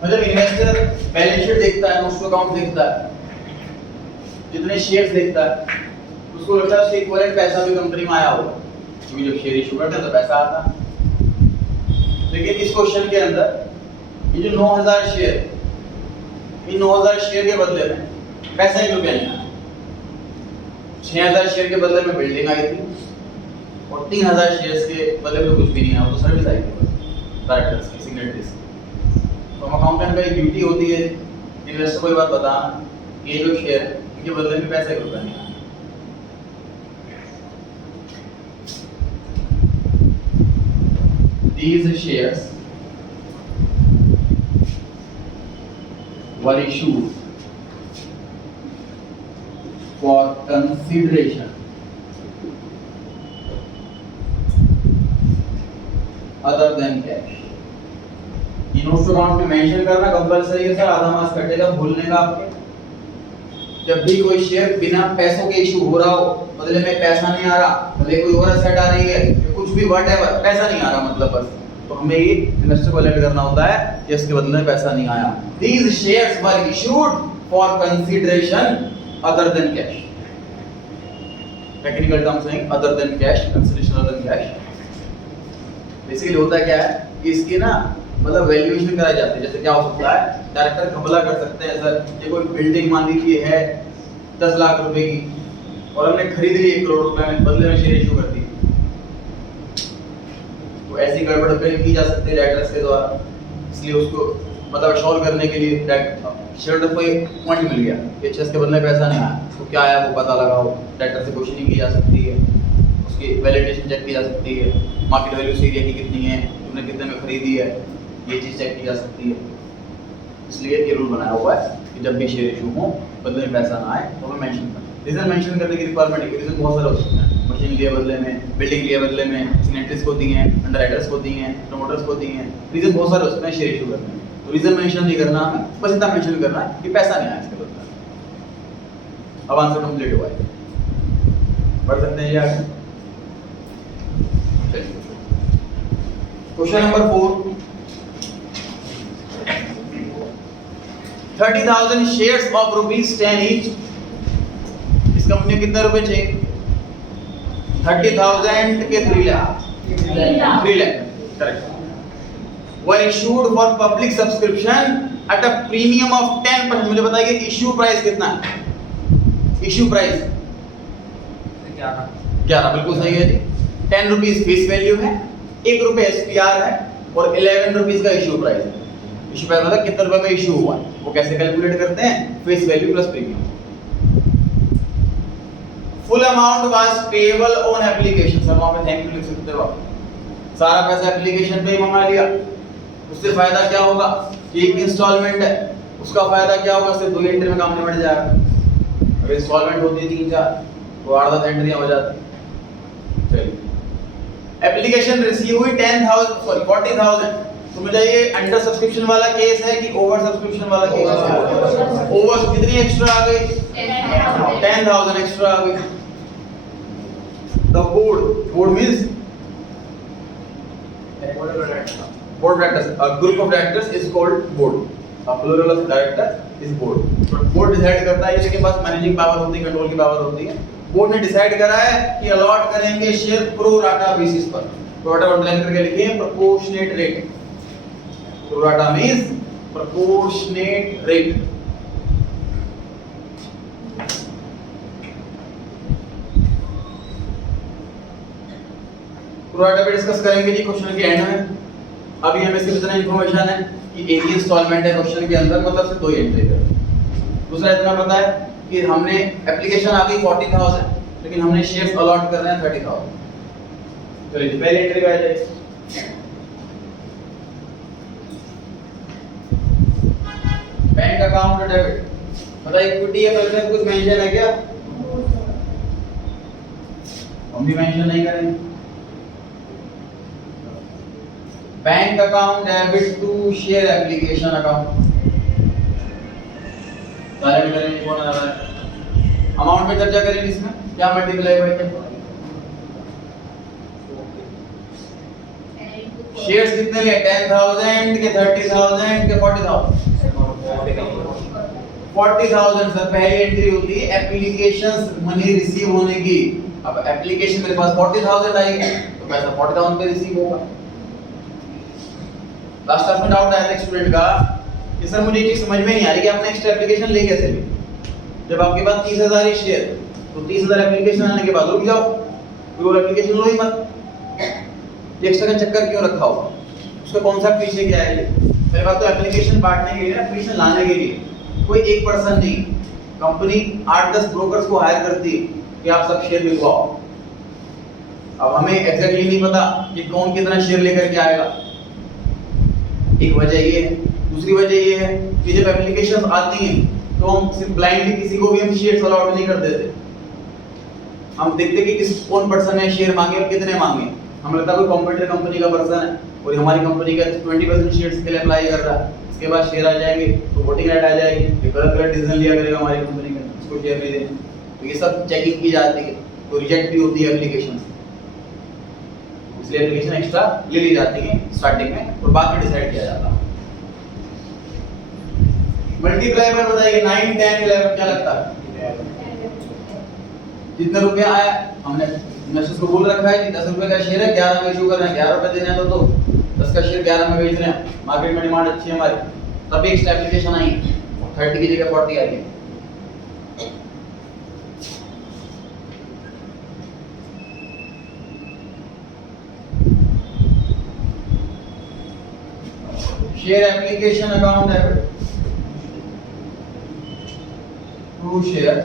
मतलब इन्वेस्टर बैलेंस शीट देखता है, नोट्स अकाउंट देखता है, जितने शेयर्स देखता है उसको लगता है उसके इक्विवेलेंट पैसा भी कंपनी में आया होगा, क्योंकि जब शेयर इशू करते हैं तो पैसा आता है। लेकिन इस क्वेश्चन के अंदर ये जो 9,000 शेयर, इन 9,000 शेयर के बदले में पैसा ही रुपया नहीं आया। 6,000 शेयर के बदले में बिल्डिंग आई थी और 3,000 शेयर्स के बदले में कुछ भी नहीं आया, तो सर्विस आई थी डायरेक्टर्स की, सिग्नेटरीज। तो अकाउंटेंट का एक ड्यूटी होती है इन्वेस्टर को ये बात बताना, ये जो शेयर है इनके बदले में पैसे रुपया नहीं आया। These shares were issued for consideration other than cash। Notes account में मेंशन करना कंपलसरी है सर, आधा मार्क्स कटेगा भूलने का आपके। जब भी कोई शेयर बिना पैसों के इशू हो रहा हो, बदले में पैसा नहीं आ रहा, भले कोई और एसेट आ रही है, कुछ भी व्हाटएवर, पैसा नहीं आ रहा मतलब बस, तो हमें ये इन्वेस्टर को अलर्ट करना होता है कि इसके बदले में पैसा नहीं आया। These shares were issued for consideration other than cash। Technical terms हैं other than cash, consideration other than cash। Basically होता क्या है कि इसकी ना मतलब वैल्यूएशन कराई जाती है। जैसे क्या हो सकता है, डायरेक्टर घपला कर सकते हैं सर कि कोई बिल्डिंग मान लीजिए है 10 लाख रुपए की और हमने खरीद ली 1 करोड़ रुपए में, बदले में शेयर इशू कर दी, तो ऐसी गड़बड़ अपील की जा सकती है डायरेक्टर्स के द्वारा। इसलिए उसको मतलब सॉल्व करने के लिए शेयर होल्डर को एक पॉइंट मिल गया कि अच्छा इसके बदले पैसा नहीं आया, तो क्या आया वो पता लगाओ। डायरेक्टर से क्वेश्चनिंग की जा सकती है, उसकी वैलिडेशन चेक की जा सकती है, मार्केट वैल्यू एरिया की कितनी है, तुमने कितने में खरीदी है, ये चीज़ चेक की जा सकती है। इसलिए ये रूल बनाया हुआ है कि जब भी शेयर इशू हो बदले में पैसा ना आए तो हमें मेंशन करें। रीजन मेंशन करने की रिक्वायरमेंट है, रीजन बहुत सारे हो सकते हैं, मशीन लिए बदले में, बिल्डिंग लिए बदले में, सिग्नेटरीज को दी हैं, अंडरराइटर्स को दी हैं, प्रमोटर्स को दी हैं, रीजन बहुत सारे हो सकते हैं शेयर इशू करने में। तो रीजन मेंशन नहीं करना हमें, बस इतना मेंशन करना है कि पैसा नहीं आया इसके बदले। अब आंसर कंप्लीट हुआ है, पढ़ सकते हैं ये आगे। Question number 4, 30,000 shares of ₹10 each. इस कंपनी को कितने रुपए चाहिए? 30,000 के 3 lakh, 3 lakh correct. were issued for public subscription at a premium of 10%। मुझे बताइए इश्यू प्राइस कितना है? इश्यू प्राइस 11, बिल्कुल सही है जी। 10 रुपीज फेस वैल्यू है, 1 रुपये SPR है और 11 रुपीज का इश्यू प्राइस है। इश्यू प्राइस मतलब कितने रुपए में इश्यू हुआ है, वो कैसे कैलकुलेट करते हैं? Face value plus premium. Full amount was payable on application. Sir वहां पे थैंक यू लिख सकते हो आप। सारा पैसा एप्लीकेशन पे ही मंगा लिया, उससे फायदा क्या होगा? एक इंस्टॉलमेंट है, उसका फायदा क्या होगा? सिर्फ 2 एंट्री में काम निपट जाएगा। अगर इंस्टॉलमेंट होती है 3-4 तो 8-10 एंट्रियां हो जाती। चलिए एप्लीकेशन रिसीव हुई 40,000। तो मुझे ये अंडर सब्सक्रिप्शन वाला केस है कि ओवर सब्सक्रिप्शन वाला केस है? ओवर। कितनी एक्स्ट्रा आ गई? 10,000 एक्स्ट्रा आ गई। The board means board directors, a group of directors is called board, a plural of director is board। तो board डिसाइड करता है, इसके पास मैनेजिंग पावर होती है, कंट्रोल की पावर होती है। बोर्ड ने डिसाइड करा है कि अलॉट करेंगे शेयर प्रो राटा बेसिस पर। प्रो राटा अंडरलाइन करके लिखिए, proportionate rate. Pro rata means proportionate rate. Pro rata पे डिस्कस करेंगे जी क्वेश्चन के एंड में। अभी हमें सिर्फ इतना इंफॉर्मेशन है कि एक ही इंस्टॉलमेंट है क्वेश्चन के अंदर, मतलब सिर्फ 2 एंट्री है। दूसरा इतना पता है कि हमने एप्लीकेशन आ गई 40,000, लेकिन हमने शेयर्स अलॉट कर रहे हैं 30,000। चलिए पहले एंट्री पे आ जाइए। बैंक अकाउंट डेबिट, मतलब इक्विटी या प्रेफरेंस कुछ मेंशन है क्या? हम भी मेंशन नहीं करेंगे। Bank account debit to share application account, सारे करेंगे। कौन आ रहा है? अमाउंट पे चर्चा करेंगे। इसमें क्या मल्टीप्लाई बाय क्या? शेयर्स कितने लिए? 10,000 के 30,000 के 40,000? 40,000 सर पहली एंट्री होती है एप्लीकेशंस मनी रिसीव होने की। अब एप्लीकेशन मेरे पास 40,000 आएगी तो पैसा 40,000 पे रिसीव होगा। लास्ट क्लास में डाउट आया था एक स्टूडेंट का कि सर मुझे ये चीज समझ में नहीं आ रही कि आप नेक्स्ट एप्लीकेशन ले कैसे ली? जब आपके पास 30,000 ही शेयर, तो 30,000 एप्लीकेशन आने के बाद रुक जाओ, कोई और एप्लीकेशन लो ही मत। ये एक्स्ट्रा का चक्कर क्यों रखा हुआ? उसका कॉन्सेप्ट पीछे क्या है? पहले बात तो एप्लीकेशन बांटने के लिए, एप्लीकेशन लाने के लिए कोई एक पर्सन नहीं, कंपनी 8-10 ब्रोकर्स को हायर करती है कि आप सब शेयर लिखवाओ। अब हमें एग्जैक्टली नहीं पता कि कौन कितना शेयर लेकर के आएगा। एक वजह ये है। दूसरी वजह ये है कि जब एप्लीकेशंस आती हैं तो हम सिर्फ ब्लाइंडली किसी को भी हम शेयर्स अलॉट नहीं कर देते। हम देखते कि किस कौन पर्सन ने शेयर मांगे और कितने मांगे। हमें लगता है कोई कॉम्पिटिटर कंपनी का पर्सन है और हमारी कंपनी का 20% शेयर्स के लिए अप्लाई कर रहा है, इसके बाद शेयर आ जाएंगे तो वोटिंग राइट आ जाएगी, ये गलत डिसीजन लिया करेगा हमारी कंपनी का, इसको शेयर नहीं देंगे। तो ये सब चेकिंग की जाती है, तो रिजेक्ट भी होती है एप्लीकेशन। इसलिए एप्लीकेशन एक्स्ट्रा ले ली जाती है स्टार्टिंग में और बाद में डिसाइड किया जाता है। मल्टीप्लाई पर बताइए 9, 10, 11 क्या लगता है? कितने रुपया आया? हमने इन्वेस्टर्स को बोल रखा है कि 10 रुपए का शेयर है, 11 में इशू कर रहे हैं, 11 रुपए देने हैं तो 10 का शेयर 11 में बेच रहे हैं, मार्केट में डिमांड अच्छी है हमारी, तब एक एप्लीकेशन आई 30 की जगह 40 आई है। शेयर एप्लीकेशन अकाउंट है to share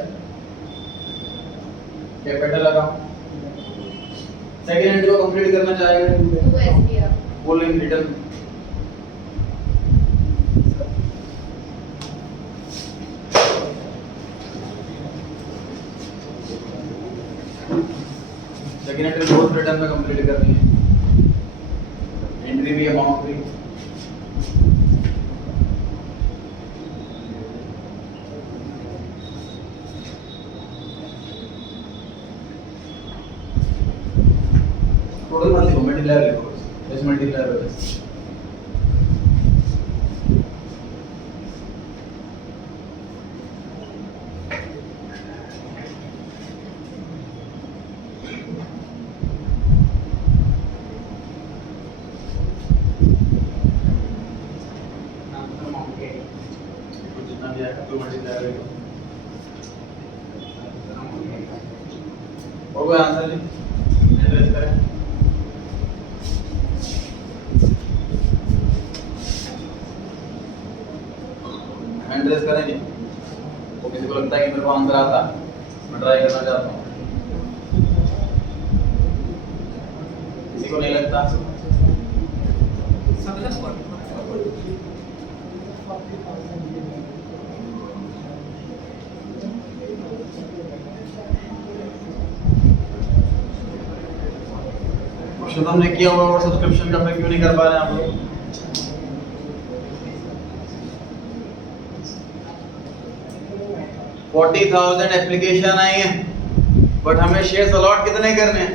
capital account. Second entry को कंप्लीट करना चाहेगा 2 SPR बोलेंगे return second entry both return में कंप्लीट करनी है, एंट्री भी अमाउंट भी। टोटल मत लिखो, मल्टीप्लायर लिखो, इस मल्टीप्लायर है बस। जितना भी आएगा तो मल्टीप्लायर लिखो। और कोई आंसर नहीं एड्रेस करें। एड्रेस करेंगे वो किसी को लगता है कि मेरे को आंसर आता, मैं ट्राई करना चाहता हूँ, किसी को नहीं लगता। क्वेश्चन हमने किया हुआ और सब्सक्रिप्शन का फिर क्यों नहीं कर पा रहे हैं आप लोग? $40,000 एप्लीकेशन आई है, बट हमें शेयर्स अलॉट कितने करने हैं?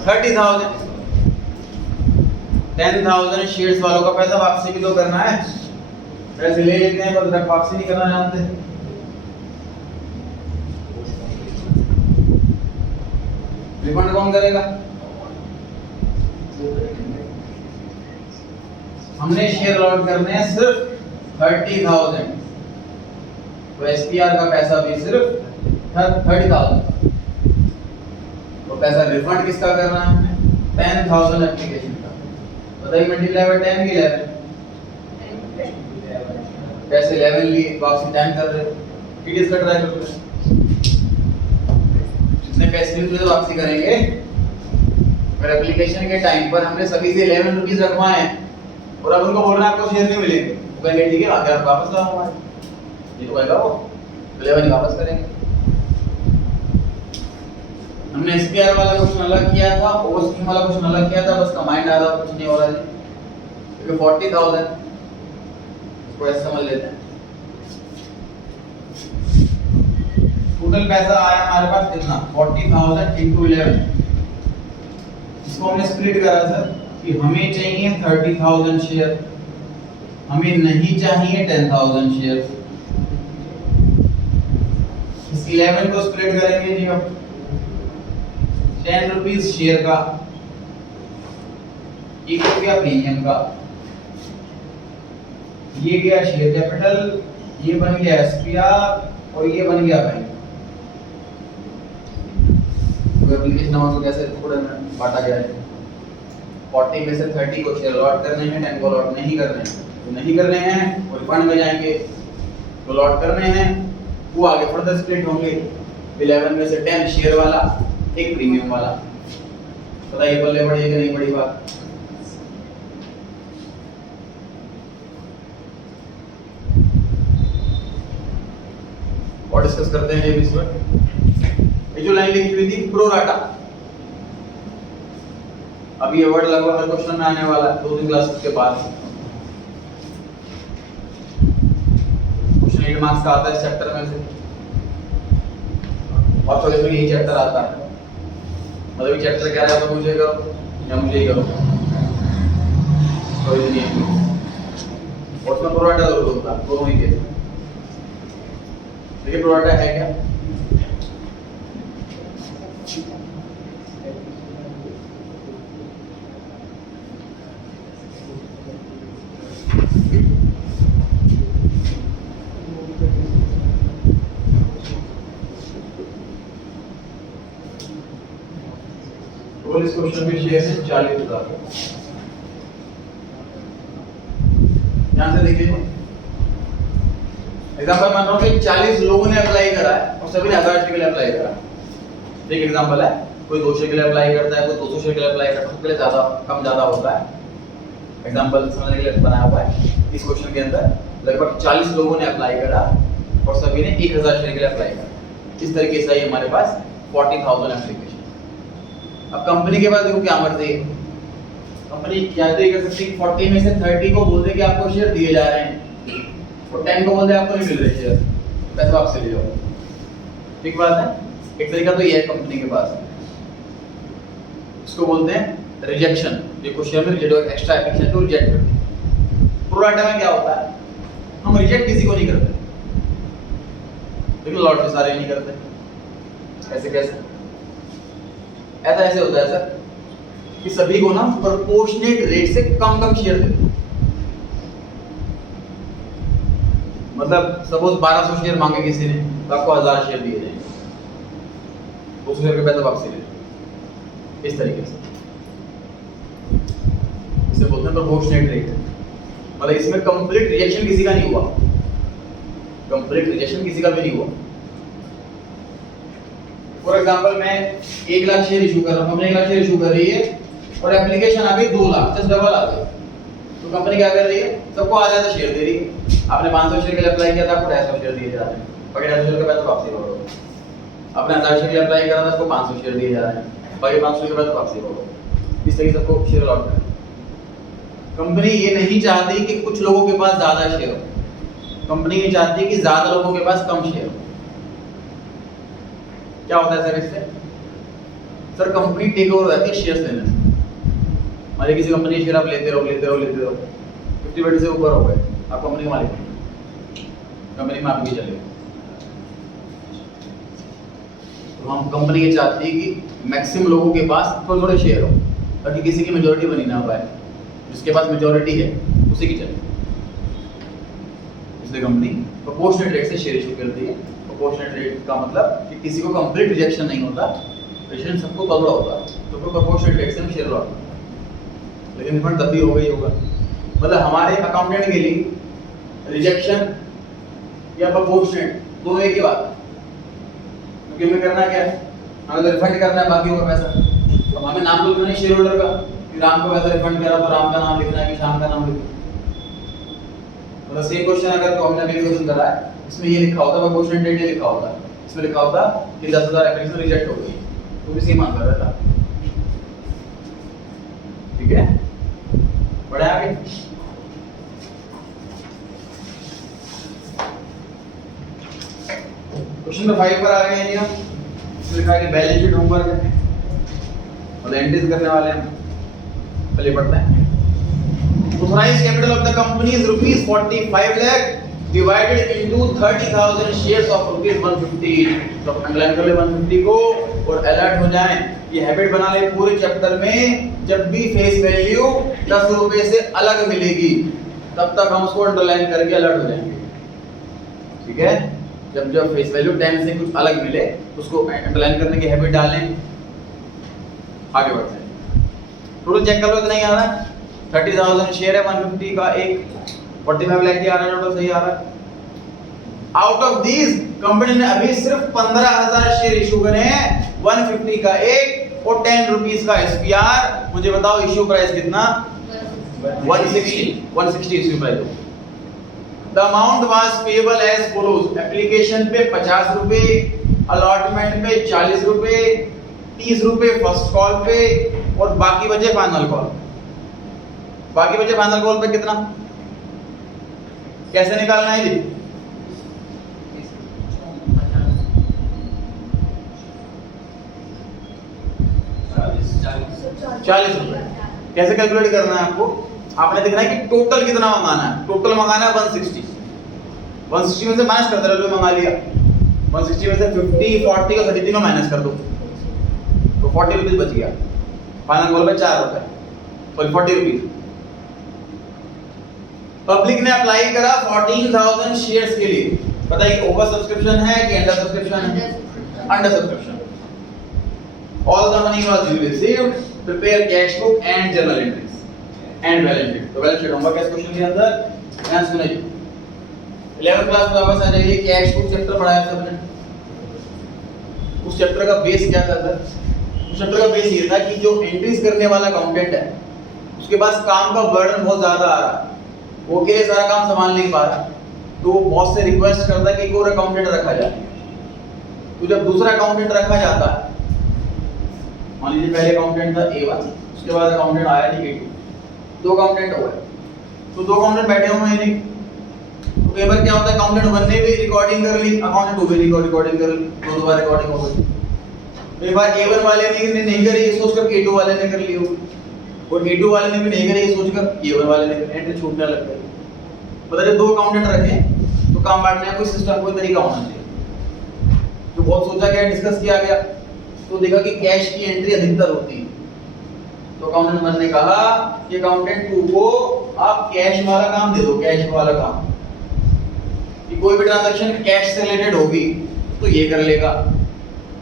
30,000। 10,000 शेयर्स वालों का पैसा वापसी भी तो करना है, पैसे ले लेते हैं पर वापसी नहीं करना जानते। रिफंड कौन करेगा? हमने शेयर अलॉट करने हैं सिर्फ 30,000, तो एसपीआर का पैसा भी सिर्फ 30,000। तो पैसा रिफंड किसका करना है हमें? 10,000 एप्लीकेशन का। बताइए मल्टीप्लाई बाय 10 की 11, पैसे 11 लिए वापसी 10 कर रहे हो, टीडीएस कट रहा है बिल्कुल। जितने पैसे लिए तो वापसी करेंगे, पर एप्लीकेशन के टाइम पर हमने सभी से 11 रुपीस रखवाए हैं और अब उनको बोल रहे हैं आपको शेयर नहीं मिलेंगे, वो कहेंगे ठीक है आगे आप वापस लाओ हमारे, ये तो कहेगा वो 11 वापस करेंगे। हमने एसपीआर वाला क्वेश्चन अलग किया था, ओवर स्कीम वाला क्वेश्चन अलग किया था, बस कमांड आ रहा कुछ नहीं हो रहा है, क्योंकि 40,000 इसको ऐसे समझ लेते हैं। टोटल पैसा आया हमारे पास कितना? 40,000 into 11। इसको हमने स्प्लिट करा सर कि हमें चाहिए 30,000 शेयर, हमें नहीं चाहिए 10,000 शेयर। इस 11 को स्प्लिट करेंगे जी हम 10 रुपीस शेयर का, 1 रुपया प्रीमियम का, ये गया शेयर कैपिटल, ये बन गया एसपीआर और ये बन गया बैंक। एप्लीकेशन अमाउंट को कैसे थोड़ा बांटा गया है? 40 में से 30 को शेयर अलॉट करने हैं, 10 को अलॉट नहीं करने हैं। तो नहीं करने हैं वो रिफंड में जाएंगे, तो अलॉट करने हैं वो आगे फर्दर स्प्लिट होंगे। 11 में से 10 शेयर वाला, 1 प्रीमियम वाला। बताइए बल्ले बड़ी है कि नहीं बड़ी बात? और डिस्कस करते हैं ये इस पर। ये जो लाइन लिखी हुई थी प्रो राटा, अब ये वर्ड लगभग हर क्वेश्चन में आने वाला है 2-3 क्लासेस के बाद। क्वेश्चन 8 मार्क्स का आता है इस चैप्टर में से, और चॉइस में यही चैप्टर आता है। मतलब ये चैप्टर कह रहा है तो मुझे करो या मुझे ही करो, चॉइस नहीं है। और उसमें प्रो राटा जरूर होता है, दोनों ही के। देखिए प्रो राटा है क्या? और इस क्वेश्चन में शेयर है 40,000। ध्यान से देखिए, एग्जांपल मान लो कि 40 लोगों ने अप्लाई करा है और सभी ने 1000 शेयर के लिए अप्लाई करा। एक एग्जांपल है, कोई 200 के लिए अप्लाई करता है, कोई 200 शेयर के लिए अप्लाई करता है, सबके लिए ज्यादा कम ज्यादा होता है। एग्जांपल समझने के लिए बनाया हुआ है। इस क्वेश्चन के अंदर लगभग 40 लोगों ने अप्लाई करा और सभी ने 1000 शेयर के लिए अप्लाई करा। इस तरीके से हमारे पास 40,000 एप्लीकेशन। अब कंपनी के पास देखो क्या मर्जी है, कंपनी क्या तो कर सकती है 40 में से 30 को बोल दे कि आपको शेयर दिए जा रहे हैं और 10 को बोल दे आपको नहीं मिल रहे शेयर, पैसे वापस ले जाओ। ठीक बात है। एक तरीका तो ये है कंपनी के पास, इसको बोलते हैं रिजेक्शन। जो क्वेश्चन में रिजेक्ट एक्स्ट्रा एप्लीकेशन को रिजेक्ट करते हैं। प्रोराटा में क्या होता है, हम रिजेक्ट किसी को नहीं करते, लेकिन लॉट में सारे नहीं करते। ऐसे कैसे? ऐसा ऐसे होता है सर कि सभी को ना प्रोपोर्शनेट रेट से कम कम शेयर देते हैं। मतलब सपोज 1200 शेयर मांगे किसी ने तो आपको 1000 शेयर दिए जाएंगे, 200 शेयर के पैसे वापसी ले। इस तरीके से इसे बोलते हैं प्रोपोर्शनेट रेट। मतलब इसमें कंप्लीट रिजेक्शन किसी का नहीं हुआ, कंप्लीट रिजेक्शन किसी का भी नहीं हुआ। फॉर एग्जांपल मैं 1 लाख शेयर इशू कर रहा हूं, हमने 1 लाख शेयर इशू कर रही है और एप्लीकेशन आ गई 2 लाख, जस्ट डबल आ गई। तो कंपनी क्या कर रही है, सबको आधा आधा शेयर दे रही है। आपने 500 शेयर के लिए अप्लाई किया था, आपको 250 शेयर दिए जा रहे हैं, बाकी 250 शेयर का पैसा वापसी करो। आपने 1000 शेयर के लिए अप्लाई करा था, उसको 500 शेयर दिए जा रहे हैं, बाकी 500 के पैसा वापसी करो। इस तरीके से सबको शेयर अलॉट करें। कंपनी ये नहीं चाहती कि कुछ लोगों के पास ज्यादा शेयर हो, कंपनी ये चाहती है कि ज्यादा लोगों के पास कम शेयर हो। क्या होता है सर इससे? सर कंपनी टेक ओवर हो जाती है शेयर्स लेने से। हमारी किसी कंपनी के शेयर आप लेते रहो 50% से ऊपर हो गए, आप कंपनी के मालिक, कंपनी में आप भी चले। तो हम कंपनी ये चाहती है कि मैक्सिमम लोगों के पास थोड़े थोड़े शेयर हो, ताकि किसी की मेजॉरिटी बनी ना पाए। जिसके पास मेजॉरिटी है उसी की चले। इसलिए कंपनी प्रोपोर्शनेट रेट से शेयर इशू करती है। प्रोपोर्शनेट रेट का मतलब कि किसी को कंप्लीट रिजेक्शन नहीं होता, रिजेक्शन सबको थोड़ा होता है, तो प्रोपोर्शनेट रेट से हम शेयर लॉट। लेकिन रिफंड तब भी होगा ही होगा। मतलब हमारे अकाउंटेंट के लिए रिजेक्शन या प्रोपोर्शनेट दोनों एक ही बात है। क्योंकि हमें करना क्या है, हमें तो रिफंड करना है बाकी का पैसा। अब हमें नाम तो लिखना है शेयर होल्डर का कि राम को पैसा रिफंड करा, तो राम का नाम लिखना है कि श्याम का नाम लिखना है। मतलब सेम क्वेश्चन अगर तो हमने अभी क्वेश्चन करा है, इसमें ये लिखा होता है प्रोपोर्शनेट रेट, ये लिखा होता है, इसमें लिखा होता कि 10,000 एप्लीकेशन रिजेक्ट हो गई, तो भी सेम आंसर रहता। ठीक है, बढ़े आगे। क्वेश्चन नंबर 5 पर आ गए हैं हम। इसमें लिखा है कि बैलेंस शीट होमवर्क है और एंट्रीज करने वाले हैं। चलिए पढ़ते हैं। Authorized capital of the company is rupees 45 lakh divided into 30,000 shares of rupees 150। तो अंडरलाइन कर ले 150 को और अलर्ट हो जाएं। ये हैबिट बना ले पूरे चैप्टर में, जब भी फेस वैल्यू 10 रुपए से अलग मिलेगी तब तक हम उसको अंडरलाइन करके अलर्ट हो जाएंगे। ठीक है, जब फेस वैल्यू 10 से कुछ अलग मिले उसको अंडरलाइन करने की हैबिट डालें। आगे बढ़ते हैं। टोटल चेक कर लो, इतना ही आ रहा है। 30,000 शेयर है, 150 का एक 45 लाख की आ रहा है, टोटल सही आ रहा है। आउट ऑफ दीज कंपनी ने अभी सिर्फ 15,000 शेयर इशू करे हैं, 150 का एक और 10 रुपीस का एसपीआर। मुझे बताओ इशू प्राइस कितना? 160 issue price. The amount was payable as follows. Application पे 50 रुपए, अलॉटमेंट पे 40 रुपए, 30 रुपए फर्स्ट कॉल पे और बाकी बचे फाइनल कॉल। बाकी बचे फाइनल कॉल पे कितना? कैसे निकालना है जी? 40 रुपए। कैसे कैलकुलेट करना है आपको? आपने देखना है कि टोटल कितना मंगाना है। टोटल मंगाना है 160। 160 में से माइनस कर दो, रुपए मंगा लिया। 160 में से 50, 40 और 33 में माइनस कर दो, तो 40 रुपीस बच गया। फाइनल कॉल पे 4 रुपए और 40 रुपीस। पब्लिक ने अप्लाई करा 14,000 शेयर्स के लिए। बताइए ओवर सब्सक्रिप्शन है कि अंडर सब्सक्रिप्शन है? Under subscription. All the money was received prepare cash book and journal entries and balance sheet. तो बैलेंस शीट होगा किस क्वेश्चन के अंदर, ध्यान सुनिए। 11th क्लास में वापस आ जाइए, कैश बुक चैप्टर पढ़ाया सबने। उस चैप्टर का बेस क्या था सर? उस चैप्टर का बेस ये था कि जो एंट्रीज करने वाला अकाउंटेंट है उसके पास काम का बर्डन बहुत ज्यादा आ रहा है, वो अकेले सारा काम संभाल नहीं पा रहा, तो वो बॉस से रिक्वेस्ट करता है कि एक और अकाउंटेंट रखा जाए। तो जब दूसरा अकाउंटेंट रखा जाता है, मान लीजिए पहले अकाउंटेंट था A1, उसके बाद अकाउंटेंट आया जी A2, दो अकाउंटेंट हो गए। तो दो अकाउंटेंट बैठे हुए हैं नहीं, तो कई बार क्या होता है अकाउंटेंट 1 ने भी रिकॉर्डिंग कर ली, अकाउंटेंट 2 भी रिकॉर्डिंग कर ली, दो बार रिकॉर्डिंग हो गई। कई बार A1 वाले ने नहीं करी ये सोचकर A2 वाले ने कर ली होगी, और A2 वाले ने भी नहीं करी ये सोचकर A1 वाले ने एंट्री छूटने लग गई। मतलब दो अकाउंटेंट रखें तो काम बांटने का कोई सिस्टम, कोई तरीका होना चाहिए। तो बहुत सोचा गया, डिस्कस किया गया, तो देखा कि कैश की एंट्री अधिकतर होती है। तो अकाउंटेंट 1 ने कहा कि अकाउंटेंट 2 को आप कैश वाला काम दे दो, कैश वाला काम, कि कोई भी ट्रांजैक्शन कैश से रिलेटेड होगी तो ये कर लेगा,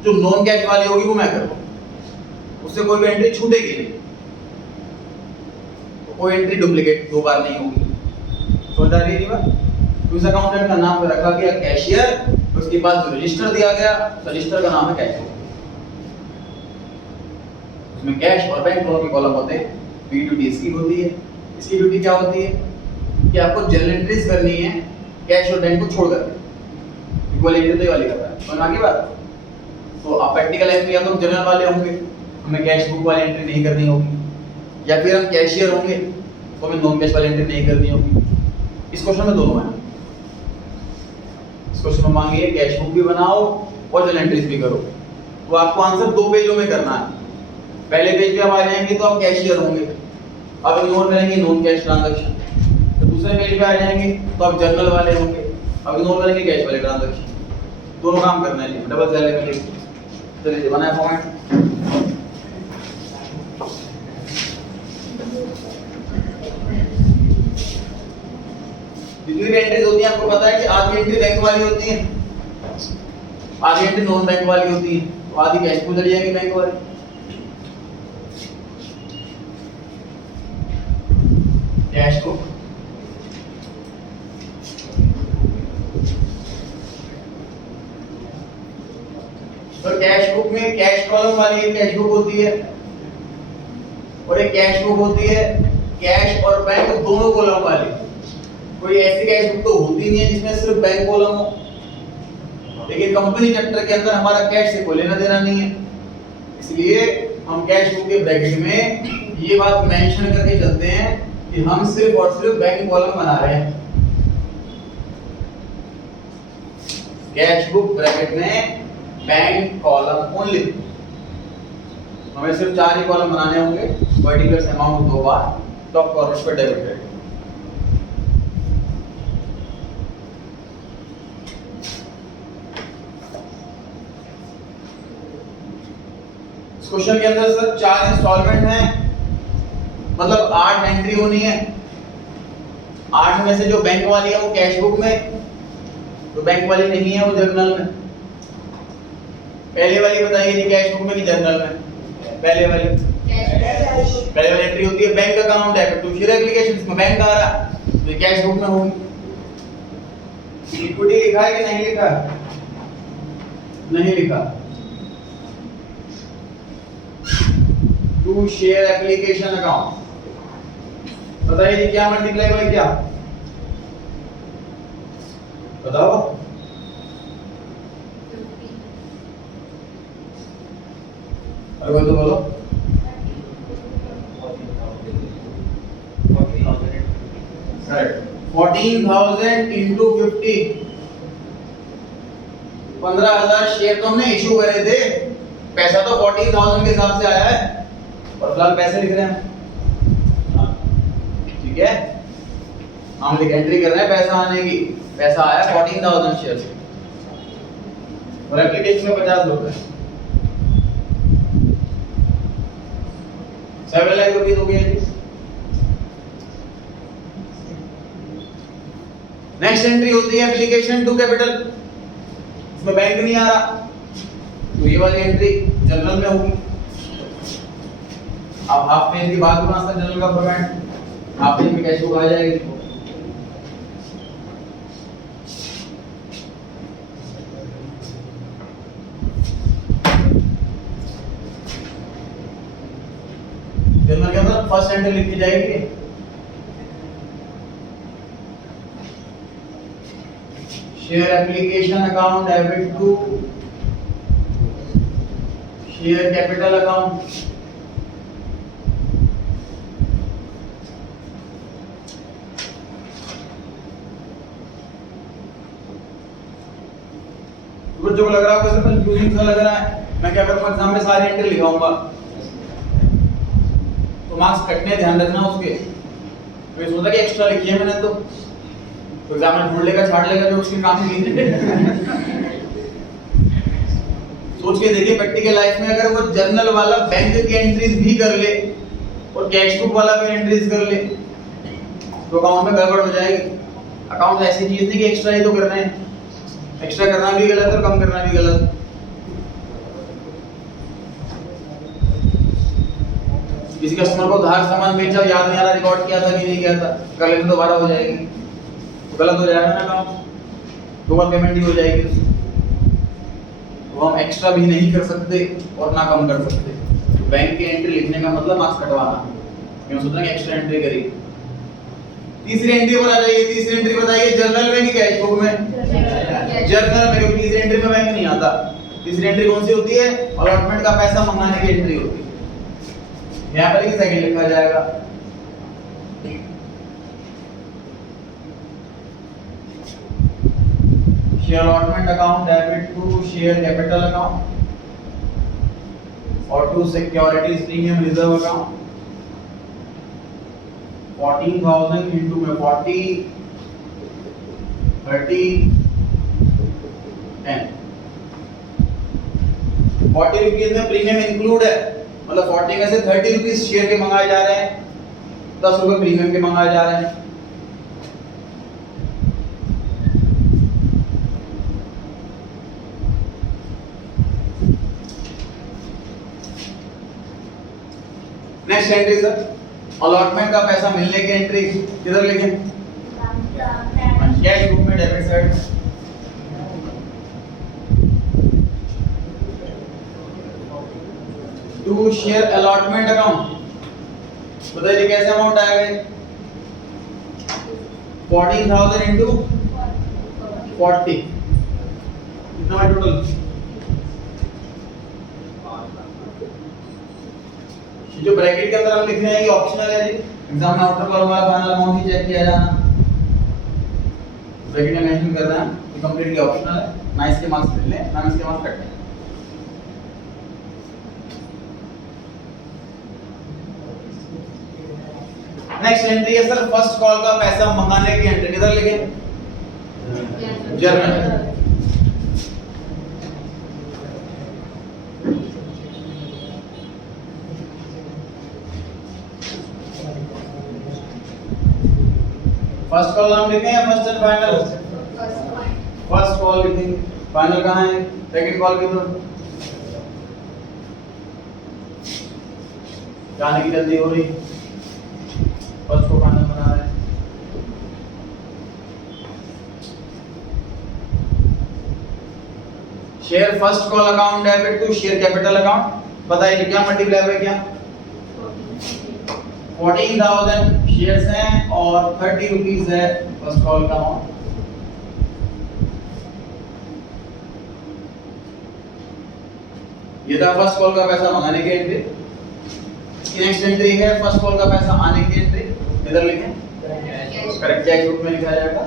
जो नॉन कैश वाली होगी वो मैं करूँ, उससे कोई भी एंट्री छूटेगी नहीं, तो कोई एंट्री डुप्लीकेट दो बार नहीं होगी। समझ आ रही है बात? तो इस अकाउंटेंट का नाम रखा गया कैशियर, उसके बाद जो रजिस्टर दिया गया, रजिस्टर का नाम है कैशियर। उसमें कैश और बैंक दोनों के कॉलम होते हैं। बी ड्यूटी इसकी होती है। इसकी ड्यूटी क्या होती है कि आपको जनरल एंट्रीज करनी है कैश और बैंक को छोड़कर, इक्वल एंट्री तो वाली करता है। समझ आ गई बात? तो आप प्रैक्टिकल लाइफ में या तो जनरल वाले होंगे, हमें कैश बुक वाली एंट्री नहीं करनी होगी, या फिर हम कैशियर होंगे तो हमें नॉन कैश वाली एंट्री नहीं करनी होगी। इस क्वेश्चन में दोनों है। इस क्वेश्चन में मांगी है कैश बुक भी बनाओ और जनरल एंट्रीज भी करो। तो आपको आंसर दो पेजों में करना है। पहले पेज पे आप आ जाएंगे तो आप कैशियर होंगे, आप इग्नोर करेंगे नॉन कैश ट्रांजैक्शन। तो दूसरे पेज पे आ जाएंगे तो आप जनरल वाले होंगे, आप इग्नोर करेंगे कैश वाले ट्रांजैक्शन। दोनों काम करना है जी, डबल सेल में लिख। चलिए बनाया फॉर्मेट। जितनी भी एंट्रीज होती है आपको पता है कि आधी एंट्री बैंक वाली होती है, आधी एंट्री नॉन बैंक वाली होती है, तो आधी कैश को चली जाएगी बैंक वाली। कैश बुक तो कैश बुक में कैश कॉलम वाली एक कैश बुक होती है और एक कैश बुक होती है कैश और बैंक दोनों कॉलम वाली। कोई ऐसी कैश बुक तो होती नहीं है जिसमें सिर्फ बैंक कॉलम हो, लेकिन कंपनी चैप्टर के अंदर हमारा कैश से कोई लेना देना नहीं है, इसलिए हम कैश बुक के ब्रैकेट में ये बात मेंशन करके चलते हैं कि हम सिर्फ और सिर्फ बैंक कॉलम बना रहे हैं। कैश बुक ब्रैकेट में बैंक कॉलम ओनली, हमें सिर्फ 4 ही कॉलम बनाने होंगे, पर्टिकुलर अमाउंट 2 बार, टॉप कॉर्नर पर डेबिट क्रेडिट। इस क्वेश्चन के अंदर सर 4 इंस्टॉलमेंट हैं, मतलब 8 एंट्री होनी है। 8 में से जो बैंक वाली है वो कैश बुक में, तो बैंक वाली नहीं है वो जर्नल में। पहले वाली बताइए जी, कैश बुक में कि जर्नल में? पहले वाली एंट्री होती है बैंक अकाउंट है, फिडुशियरी एप्लीकेशन इसमें बैंक आ रहा है तो कैश बुक में होगी। इक्विटी लिखा है कि नहीं लिखा? नहीं लिखा। टू शेयर एप्लीकेशन अकाउंट, बताइए जी क्या मल्टीप्लाई बाय क्या? बताओ। अरे बोलो तो बोलो। 14,000 into 50, 15,000 शेयर तो हमने इशू करे थे, पैसा तो 14,000 के हिसाब से आया है और फिलहाल पैसे लिख रहे हैं। ठीक है, हम लिख एंट्री कर रहे हैं पैसा आने की, पैसा आया 14,000 शेयर से और एप्लीकेशन में 50 रुपए, 7 लाख रुपीस हो गए जी। नेक्स्ट एंट्री होती है एप्लीकेशन टू कैपिटल, इसमें बैंक नहीं आ रहा तो ये वाली एंट्री जनरल में होगी। अब हाफ पेज के बाद कौन सा जनरल का फॉर्मेट, हाफ पेज में कैश बुक आ जाएगी। जनरल के अंदर फर्स्ट एंट्री लिखी जाएगी, share application account debit to share capital account. तो जो लग रहा है वैसे कंफ्यूजिंग सा लग रहा है, मैं क्या करूंगा एग्जाम में सारी एंट्री लिखाऊंगा तो मार्क्स कटने, ध्यान रखना उसके। तो ये सोचा कि एक्स्ट्रा लिखी है मैंने तो एग्जाम में ढूंढ लेगा, छाड़ लेगा जो उसके काम की। सोच के देखिए प्रैक्टिकल लाइफ में अगर वो जर्नल वाला बैंक की एंट्रीज भी कर ले और कैश बुक वाला भी एंट्रीज कर ले तो अकाउंट में गड़बड़ हो जाएगी। अकाउंट ऐसी चीज नहीं कि एक्स्ट्रा ही तो कर रहे हैं, एक्स्ट्रा करना भी गलत और कम करना भी गलत। किसी कस्टमर को उधार सामान बेचा, याद नहीं आ रहा रिकॉर्ड किया था कि नहीं किया था, कर लेते दोबारा हो जाएगी, गलत हो जाएगा ना अकाउंट, दोबारा पेमेंट ही हो जाएगी। तो हम एक्स्ट्रा भी नहीं कर सकते और ना कम कर सकते। तो बैंक की एंट्री लिखने का मतलब मार्क्स कटवाना। मैं सोच रहा हूं एक्स्ट्रा एंट्री करी। तीसरी एंट्री पर आ जाइए। तीसरी एंट्री बताइए जर्नल में कि कैश बुक में? जर्नल में, क्योंकि तीसरी एंट्री में बैंक नहीं आता। तीसरी एंट्री कौन सी होती है? अलॉटमेंट का पैसा मंगाने की एंट्री होती है। यहाँ पर एक सेकंड लिखा जाएगा, share allotment account debit to share capital account और to securities premium reserve account. 14,000 into में 40 30 10 40 रुपीज में प्रीमियम इंक्लूड है, मतलब 40 में से 30 रुपीज शेयर के मंगाए जा रहे हैं, 10 रुपए प्रीमियम के मंगाए जा रहे हैं। नेक्स्ट एंट्री सर, अलॉटमेंट का पैसा मिलने की एंट्री किधर लिखें? कैश बुक में debit side. To share allotment account बताइए कैसे अमाउंट आएगा? 14,000 into 40 कितना है टोटल? जो ब्रैकेट के अंदर हम लिख रहे हैं ये ऑप्शनल है जी, एग्जाम में आउटर कॉलम वाला फाइनल अमाउंट ही चेक किया जाना। ब्रैकेट में मेंशन कर रहे हैं ये कंप्लीटली ऑप्शनल है, ना इसके मार्क्स मिलने ना इसके मार्क्स कटने। नेक्स्ट एंट्री है सर फर्स्ट कॉल का पैसा मंगाने की एंट्री, किधर लिखें? जर्नल। फर्स्ट कॉल नाम लिखें या first and final? First call लिखेंगे, फाइनल कहाँ है? सेकंड कॉल की तो जाने की जल्दी हो रही, फर्स्ट को फाइनल बना रहे हैं। Share first call account debit to share capital account, बताइए क्या मल्टीप्लाई है क्या? 14,000 शेयर्स हैं और 30 रुपीज है फर्स्ट कॉल का अमाउंट। ये था फर्स्ट कॉल का पैसा मंगाने की एंट्री। नेक्स्ट एंट्री है फर्स्ट कॉल का पैसा आने की एंट्री, इधर लिखें, करेक्ट कैश बुक में लिखा जाएगा।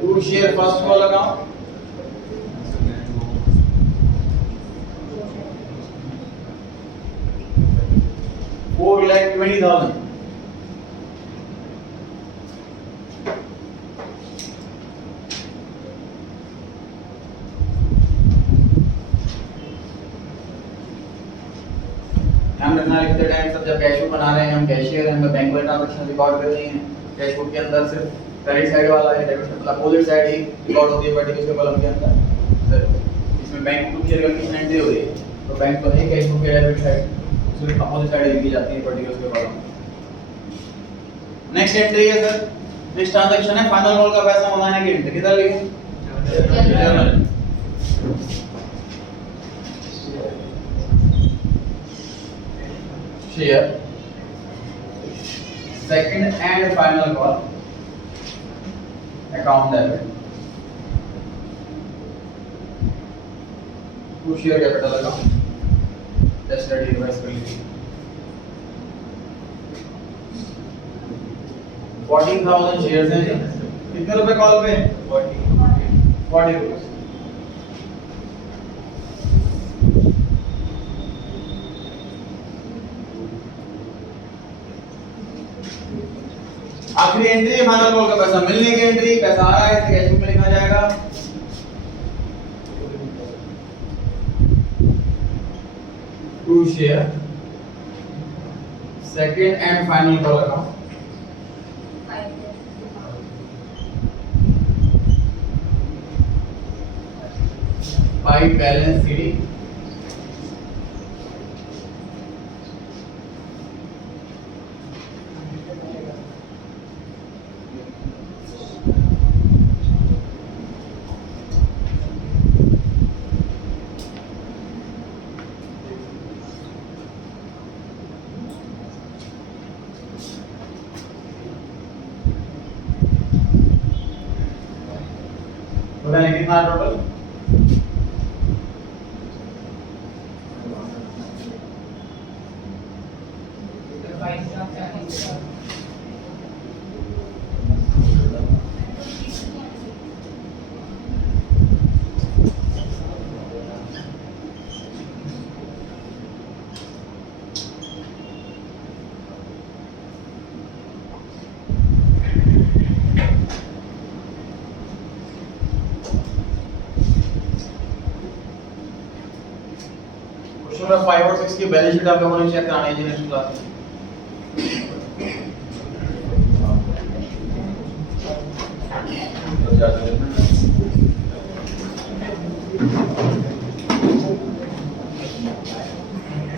To share first call account 4,20,000। ध्यान रखना लिखते टाइम सब, जब कैश बुक बना रहे हैं हम कैशियर हैं, बैंक वाले ट्रांजैक्शन रिकॉर्ड कर रहे हैं। कैश बुक के अंदर सिर्फ क्रेडिट साइड वाला है, डेबिट मतलब अपोजिट साइड ही रिकॉर्ड होती है पर्टिकुलर कॉलम के अंदर। इधर इसमें बैंक को शेयर करके एंट्री हो रही है तो बैंक तो है कैश बुक के डेबिट साइड उसके अपोजिट साइड लिखी जाती है पर्टिकुलर के बाद नेक्स्ट एंट्री है सर नेक्स्ट ट्रांजैक्शन है फाइनल कॉल का पैसा मंगाने की एंट्री किधर लिखे journal share second and final call account debit to share capital account test ready revise कर लीजिए 14,000 शेयर्स हैं कितने रुपए कॉल पे 40 रुपए आखिरी एंट्री है फाइनल कॉल का पैसा मिलने की एंट्री पैसा आ रहा है इसे कैश बुक में लिखा जाएगा to share second and final call account 5 balance CD बताइए कितना टोटल क्वेश्चन नंबर 5 और 6 की बैलेंस शीट आप लोगों ने चेक करानी है नेक्स्ट क्लास में